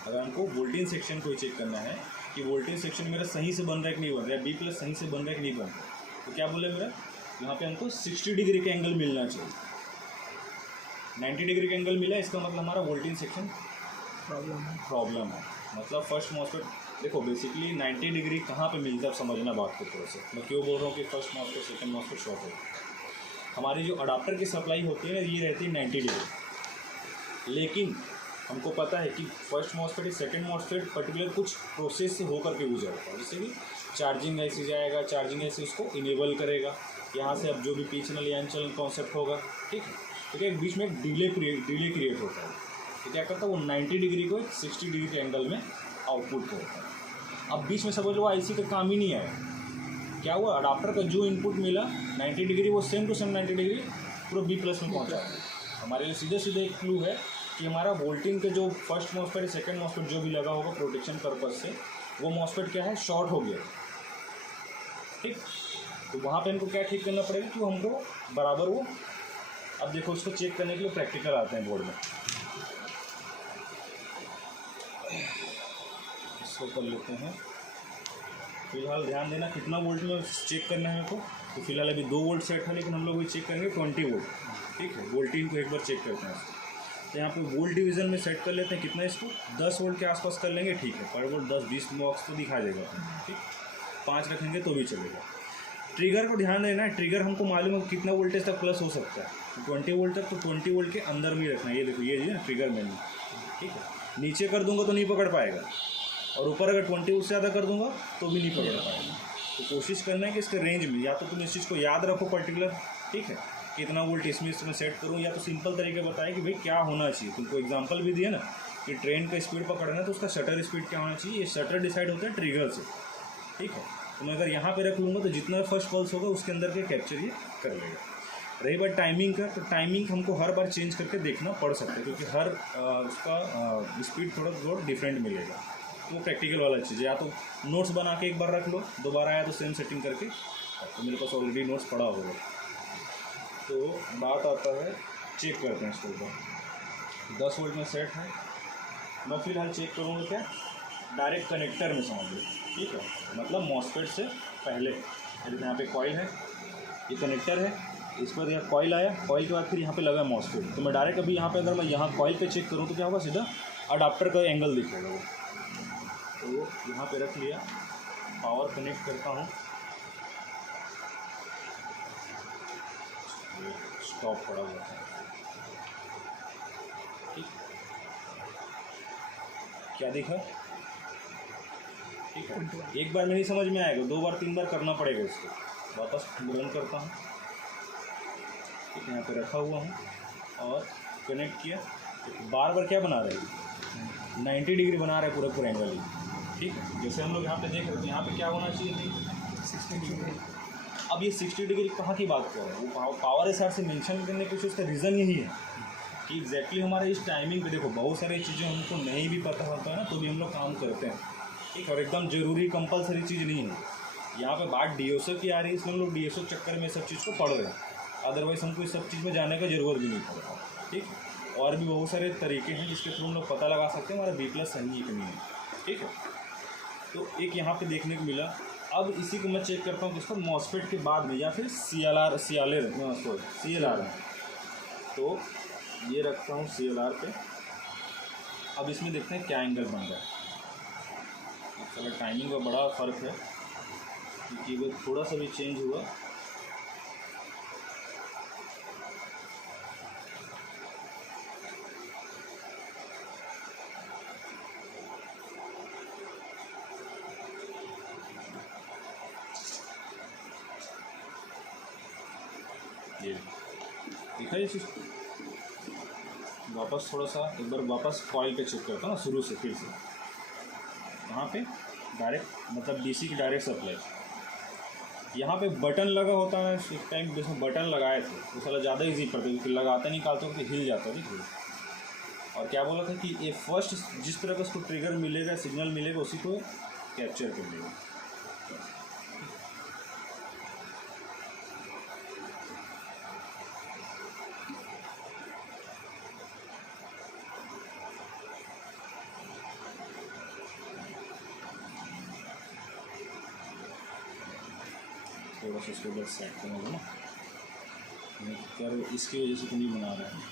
अगर हमको वोल्टेज सेक्शन को चेक करना है कि वोल्टेज सेक्शन मेरा सही से बन रहा है कि नहीं बन रहा है, B+ सही से बन रहा है कि नहीं बन रहा है, तो क्या बोले मेरा यहाँ पे हमको 60 डिग्री का एंगल मिलना चाहिए। 90 डिग्री का एंगल मिला, इसका मतलब हमारा वोल्टेज सेक्शन प्रॉब्लम है। मतलब फर्स्ट मॉसफेट देखो बेसिकली 90 डिग्री कहाँ पे मिलता है, समझना बात को थोड़ा सा। मैं क्यों बोल रहा हूँ कि first MOSFET second MOSFET short है। हमारी जो अडाप्टर की सप्लाई होती है ये रहती है 90 डिग्री, लेकिन हमको पता है कि first MOSFET second MOSFET particular कुछ प्रोसेस से होकर के गुजरता है, जैसे कि चार्जिंग ऐसे जाएगा, चार्जिंग ऐसे उसको इनेबल करेगा, यहाँ से अब जो भी पी चैनल या एन चैनल कॉन्सेप्ट होगा, ठीक है। तो क्या बीच में एक डिले क्रिएट होता है, तो क्या करता है वो 90 डिग्री को 60 डिग्री के एंगल में आउटपुट करता है। अब बीच में समझ लो IC का काम ही नहीं आया, क्या हुआ अडाप्टर का जो इनपुट मिला 90 डिग्री वो सेम टू सेम 90 डिग्री पूरा B+ में पहुँचा है। हमारे लिए सीधे एक क्लू है कि हमारा वोल्टिंग का जो फर्स्ट मॉसफेट सेकंड मॉसफेट जो भी लगा होगा प्रोटेक्शन पर्पज से, वो मॉसफेट क्या है शॉर्ट हो गया, ठीक। तो वहाँ पे हमको क्या ठीक करना पड़ेगा कि हमको बराबर वो, अब देखो उसको चेक करने के लिए प्रैक्टिकल आते हैं बोर्ड में, इसको कर लेते हैं। फिलहाल ध्यान देना कितना वोल्ट में चेक करना है हमको, तो फिलहाल अभी 2 वोल्ट सेट है, लेकिन हम लोग भी चेक करेंगे 20 वोल्ट, ठीक है। वोल्टेज को एक बार चेक करते हैं। तो यहाँ पे वोल्ट डिवीज़न में सेट कर लेते हैं कितना, इसको 10 वोल्ट के आसपास कर लेंगे, ठीक है। पर वोल्ट 10-20 बॉक्स तो दिखा देगा, ठीक। 5 रखेंगे तो भी चलेगा। ट्रिगर को ध्यान देना है, ट्रिगर हमको मालूम है कितना वोल्टेज तक प्लस हो सकता है, 20 वोल्ट तक, तो 20 वोल्ट के अंदर में रखना है। ये देखो ये है ट्रिगर मेन्यू, ठीक है। नीचे कर दूंगा तो नहीं पकड़ पाएगा, और ऊपर अगर 20 वोल्ट से ज़्यादा कर दूंगा तो भी नहीं पकड़ पाएगा। तो कोशिश करना है कि इसके रेंज में, या तो तुम इस चीज़ को याद रखो पर्टिकुलर, ठीक है, कितना वोल्ट इसमें सेट करूँ, या तो सिंपल तरीके बताए कि भाई क्या होना चाहिए। तुमको एग्जांपल भी दिया ना कि ट्रेन का स्पीड पकड़ना है तो उसका शटर स्पीड क्या होना चाहिए, ये शटर डिसाइड होता है ट्रिगर से, ठीक है। तो मैं अगर यहाँ पे रख लूँगा तो जितना फर्स्ट पल्स होगा उसके अंदर के कैप्चर ये कर लेगा। रही बात टाइमिंग का, तो टाइमिंग हमको हर बार चेंज करके देखना पड़ सकता है, क्योंकि हर उसका स्पीड थोड़ा बहुत डिफरेंट मिलेगा। तो प्रैक्टिकल वाला चीज़ है, या तो नोट्स बना के एक बार रख लो, दोबारा आया तो सेम सेटिंग करके, तो मेरे पास ऑलरेडी नोट्स पड़ा होगा। तो बात आता है, चेक करते हैं इसको ऊपर 10 वोल्ट में सेट है। मैं फिलहाल चेक करूँगा क्या, डायरेक्ट कनेक्टर में समझ लो, ठीक है, मतलब मॉसफेट से पहले। यहाँ पे कॉइल है, ये कनेक्टर है, इस पर यहाँ कॉइल आया, कॉइल के बाद फिर यहाँ पे लगा मॉसफेट। तो मैं डायरेक्ट अभी यहाँ पे अगर मैं यहाँ कॉइल पे चेक करूँ तो क्या होगा, सीधा अडाप्टर का एंगल दिखेगा वो। तो यहाँ पे रख लिया, पावर कनेक्ट करता हूँ, स्टॉप पड़ा हुआ है, ठीक, क्या दिखा, ठीक है। एक बार में नहीं समझ में आएगा, 2 बार 3 बार करना पड़ेगा इसको। वापस रन करता हूँ, ठीक है, यहाँ पे रखा हुआ हूँ और कनेक्ट किया। बार बार क्या बना रहे हैं, 90 डिग्री बना रहा है पूरा एंगल ही, ठीक है। जैसे हम लोग यहाँ पे देख रहे थे, यहाँ पे क्या होना चाहिए थी 60 डिग्री। अब ये 60 डिग्री कहाँ की बात कर रहे हैं, वो पावर हिसाब से मेंशन करने के उसका रीज़न यही है कि एग्जैक्टली हमारे इस टाइमिंग पे देखो बहुत सारी चीज़ें हमको नहीं भी पता होता है ना, तो भी हम लोग काम करते हैं, ठीक। और एकदम ज़रूरी कंपलसरी चीज़ नहीं है। यहाँ पे बात DSO की आ रही है, इसलिए हम लोग DSO चक्कर में सब चीज़ को पढ़ रहे हैं, अदरवाइज़ हमको इस सब चीज़ में जाने का ज़रूरत भी नहीं पड़ता, ठीक। और भी बहुत सारे तरीके हैं जिसके थ्रू हम लोग पता लगा सकते हैं हमारा B+ सही है कि नहीं है, ठीक है। तो एक यहाँ पे देखने को मिला। अब इसी को मैं चेक करता हूँ किसको, मॉसफेट के बाद में, या फिर CLR में। तो ये रखता हूँ CLR पे। अब इसमें देखते हैं क्या एंगल बन रहा है। चलो टाइमिंग का बड़ा फ़र्क है, क्योंकि वो थोड़ा सा भी चेंज हुआ ये दिखा ये चीज़। वापस थोड़ा सा एक बार वापस कॉइल पे चेक करता हूँ शुरू से, फिर से कहाँ पे? डायरेक्ट मतलब डीसी की डायरेक्ट सप्लाई। यहाँ पे बटन लगा होता है, इस टाइम जिसमें बटन लगाए थे वो साला ज़्यादा इजी पड़ता है, क्योंकि लगाते निकालते हो तो हिल जाता है। देखिए, और क्या बोला था कि ये फर्स्ट जिस तरह का उसको ट्रिगर मिलेगा, सिग्नल मिलेगा, उसी को कैप्चर कर लेगा। थोड़ा सा उसको बस सेट करना ना, कर इसकी वजह से तो नहीं बना रहा है।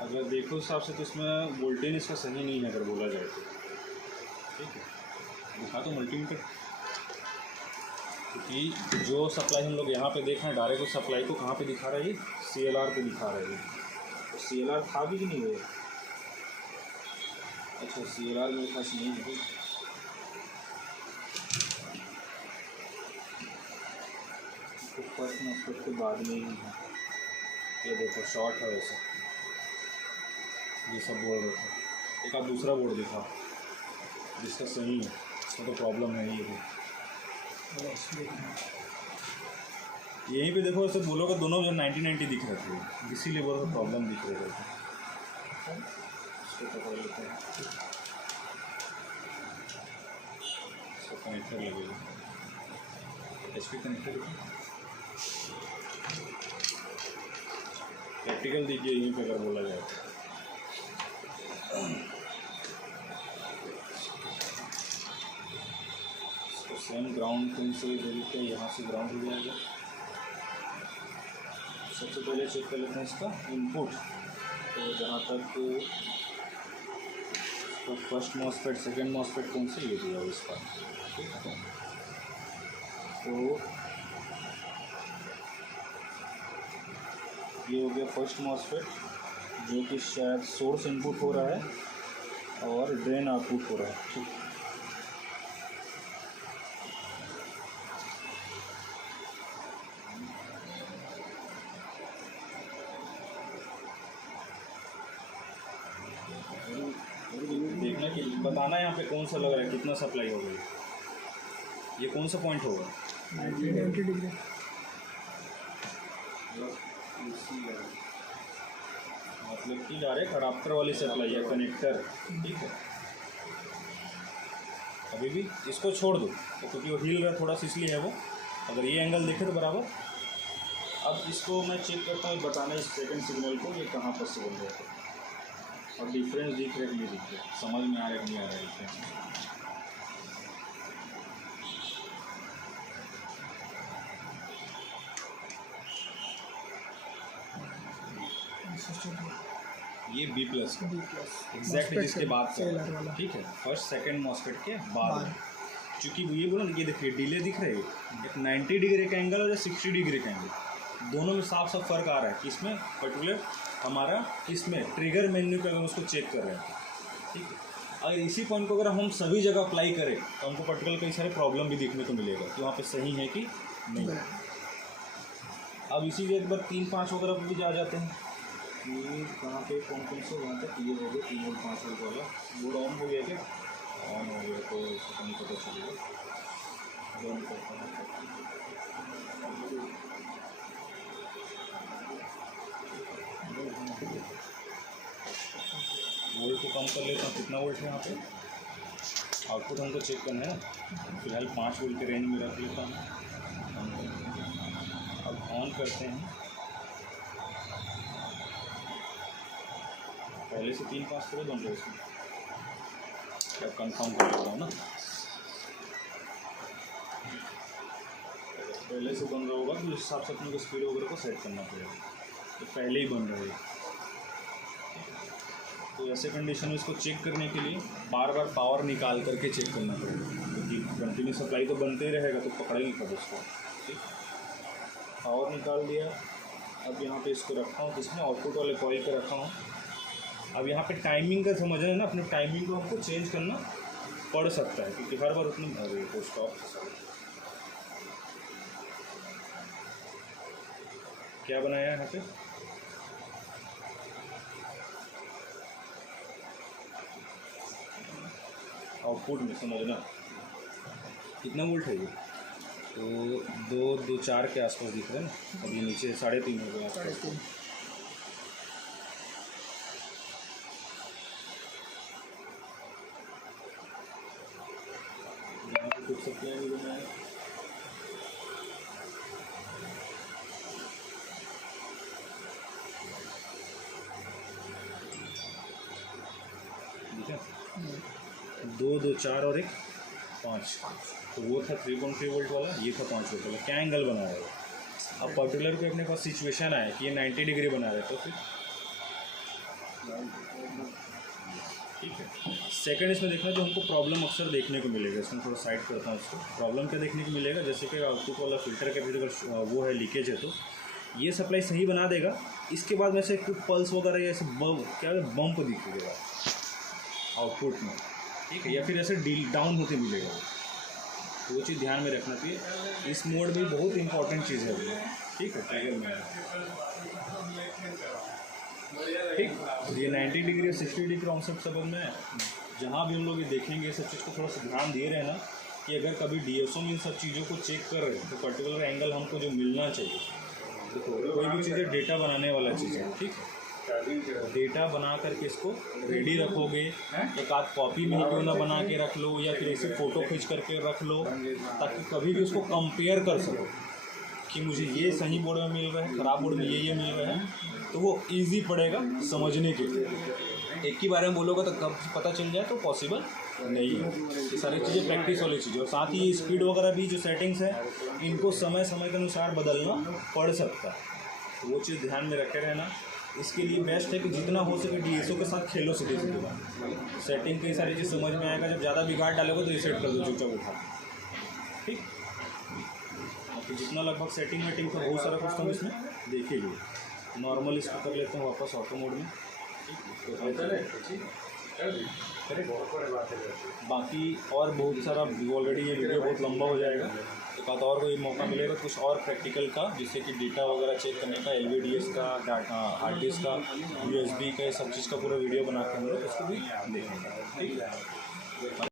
अगर देखो उस हिसाब से तो इसमें वोल्टेज इसका सही नहीं है, अगर बोला जाए तो। ठीक है, दिखा तो मल्टीमीटर, क्योंकि जो सप्लाई हम लोग यहाँ पे देख रहे हैं डायरेक्ट उस सप्लाई को कहाँ पे दिखा रहा है, ये CLR पे दिखा रहा है। तो CLR था भी कि नहीं वो? अच्छा, CLR मेरे पास नहीं है। तो फर्स्ट मॉस्फेट के बाद में ही है, ये देखो शॉर्ट है वैसे, ये सब बोर्ड होता है। एक आप दूसरा बोर्ड दिखा जिसका सही है, उसका तो प्रॉब्लम है ये भी। यहीं पे देखो, ऐसे बोलोगे दोनों जो 90-90 दिख रहे थे, इसीलिए बोलो प्रॉब्लम दिख रहे थे। इसको पकड़ लेते हैं, इसको कनेक्टर लगेगा, HP कनेक्टर। प्रैक्टिकल दीजिए यहीं पे अगर बोला जाए तो। सेम ग्राउंड पिन से देते हैं, यहाँ से ग्राउंड हो जाएगा। सबसे पहले चेक कर लेते हैं इसका इनपुट। तो जहाँ तक तो फर्स्ट मॉस्फेट, सेकेंड मॉस्फेट कौन से ये दिया इसका, ठीक है। तो ये हो गया फर्स्ट मॉस्फेट, जो कि शायद सोर्स इनपुट हो रहा है और ड्रेन आउटपुट हो रहा है, ठीक। देखना कि बताना यहाँ पे कौन सा लग रहा है, कितना सप्लाई हो गई, ये कौन सा पॉइंट होगा? 90 डिग्री। मतलब कि डायरेक्ट अडाप्टर वाली सप्लाई है, कनेक्टर, ठीक है। अभी भी इसको छोड़ दो, तो क्योंकि वो हिल रहा है थोड़ा सा इसलिए है वो। अगर ये एंगल देखे तो बराबर। अब इसको मैं चेक करता हूँ, बताना इस सेकंड सिग्नल को ये कहाँ पर से बोल रहे थे, और डिफरेंस दिख रहा है कि नहीं दिख रहा है, समझ में आ रहा है कि नहीं आ रहा है डिफरेंस। ये B+ एग्जैक्टली जिसके बाद से, ठीक है, फर्स्ट सेकंड मॉस्फेट के बाद। चूँकि ये बोलो ना, ये देखिए डिले दिख रही है, एक 90 डिग्री का एंगल और 60 डिग्री का एंगल, दोनों में साफ साफ फ़र्क आ रहा है कि इसमें पर्टिकुलर हमारा इसमें ट्रिगर मेन्यू पे अगर उसको चेक कर रहे हैं, ठीक है। अगर इसी पॉइंट को अगर हम सभी जगह अप्लाई करें तो हमको पर्टिकुलर कई सारे प्रॉब्लम भी देखने को मिलेगा कि वहाँ पे सही है कि नहीं। अब इसी एक बार 3-5 वगैरह पर भी जा जाते हैं, ये कहाँ पे कौन कौन से वहाँ तक ये हो गया 3 और 5 वोल्ट वाला बोर्ड ऑन हो गया, क्या ऑन हो गया, तो इसको नहीं पता चलेगा। बंद करता है, वोल्ट को कम कर लेता हूँ, कितना वोल्ट है यहाँ पे, आउटपुट हमको चेक करना है ना। फिलहाल 5 वोल्ट के रेंज में रख लेता हूँ। अब ऑन करते हैं, पहले से 3-5 थोड़े बन रहे इसमें, अब कंफर्म कर लेता हूँ ना। पहले से बन रहा होगा तो उस हिसाब से अपने को स्पीड वगैरह को सेट करना पड़ेगा, तो पहले ही बन रहा है। तो ऐसे कंडीशन में इसको चेक करने के लिए बार बार पावर निकाल करके चेक करना पड़ेगा, क्योंकि कंटिन्यू सप्लाई तो बनते ही रहेगा तो पकड़ेगी कब उसको। ठीक, पावर निकाल दिया। अब यहाँ पे इसको रखा हूँ, जिसमें आउटपुट वाले कॉइल पे रखा हूँ। अब यहाँ पे टाइमिंग का समझ है ना, अपने टाइमिंग को हमको चेंज करना पड़ सकता है, क्योंकि हर बार उतनी तो स्टॉप क्या बनाया है यहाँ पे, आउटपुट में समझना कितना वोल्ट है ये, तो 224 के आसपास दिख रहा है ना। अभी नीचे 3.5 हो गया। 3.5 यहाँ पे कुछ सप्लाई नहीं बनाया। ठीक है, 2 2 4 और 1 5, तो वो था 3.3 वोल्ट वाला, ये था 5 वोल्ट वाला। क्या एंगल बना रहे हो अब पर्टिकुलर पे अपने पास सिचुएशन आया कि ये 90 डिग्री बना रहे, तो फिर ठीक है। सेकंड इसमें देखना जो हमको प्रॉब्लम अक्सर देखने को मिलेगा, इसमें थोड़ा साइड करता हूँ इसको। प्रॉब्लम क्या देखने को मिलेगा, जैसे कि आउटपुट वाला फिल्टर के भीतर अगर वो है लीकेज है, तो ये सप्लाई सही बना देगा, इसके बाद में से कुछ पल्स वगैरह या ऐसे बम्प दिखेगा आउटपुट में, ठीक है, या फिर ऐसे डाउन होते मिलेगा। तो वो चीज़ ध्यान में रखना चाहिए। इस मोड भी बहुत इंपॉर्टेंट चीज़ है वो, ठीक है, ट्रिगर में। ठीक, ये 90 डिग्री और 60 डिग्री कॉन्सेप्ट सबब में जहाँ भी हम लोग ये देखेंगे, ये सब चीज़ को थोड़ा सा ध्यान दिए रहे ना, कि अगर कभी डीएसओ में इन सब चीज़ों को चेक कर रहे हैं तो पर्टिकुलर एंगल हमको जो मिलना चाहिए। देखो कोई भी चीज़ डेटा बनाने वाला चीज़ है, ठीक, डेटा बना करके इसको रेडी रखोगे, एक आध कॉपी में क्यों ना बना के रख लो, या फिर ऐसे फ़ोटो खींच करके रख लो, ताकि कभी भी उसको कंपेयर कर सको कि मुझे ये सही बोर्ड में मिल रहा है, ख़राब बोर्ड में ये मिल रहा है, तो वो इजी पड़ेगा समझने के लिए। एक ही बारे में बोलोगे तो कब पता चल जाए तो पॉसिबल नहीं है। ये सारी चीज़ें प्रैक्टिस वाली चीज़ें, और साथ ही स्पीड वगैरह भी जो सेटिंग्स है इनको समय समय के अनुसार बदलना पड़ सकता है, तो वो चीज़ ध्यान में रखे रहना। इसके लिए बेस्ट है कि जितना हो सके डीएसओ के साथ खेलो सीधे सीधे। सेटिंग की सारी चीज़ समझ में आएगा, जब ज़्यादा बिगाड़ डालोगे तो रीसेट कर दो चुपचाप उठा, ठीक। तो जितना लगभग सेटिंग वेटिंग का बहुत सारा कुछ हम इसमें देखेंगे। नॉर्मल इसको कर लेते हैं वापस ऑटो मोड में, बाकी और बहुत सारा ऑलरेडी ये वीडियो बहुत लंबा हो जाएगा, तो कल और कोई मौका मिलेगा कुछ और प्रैक्टिकल का, जिससे कि डेटा वगैरह चेक करने का, LVDS का, डाटा हार्ड डिस्क का, USB का, ये सब चीज़ का पूरा वीडियो बना के हम लोग उसको भी देखेंगे, ठीक है।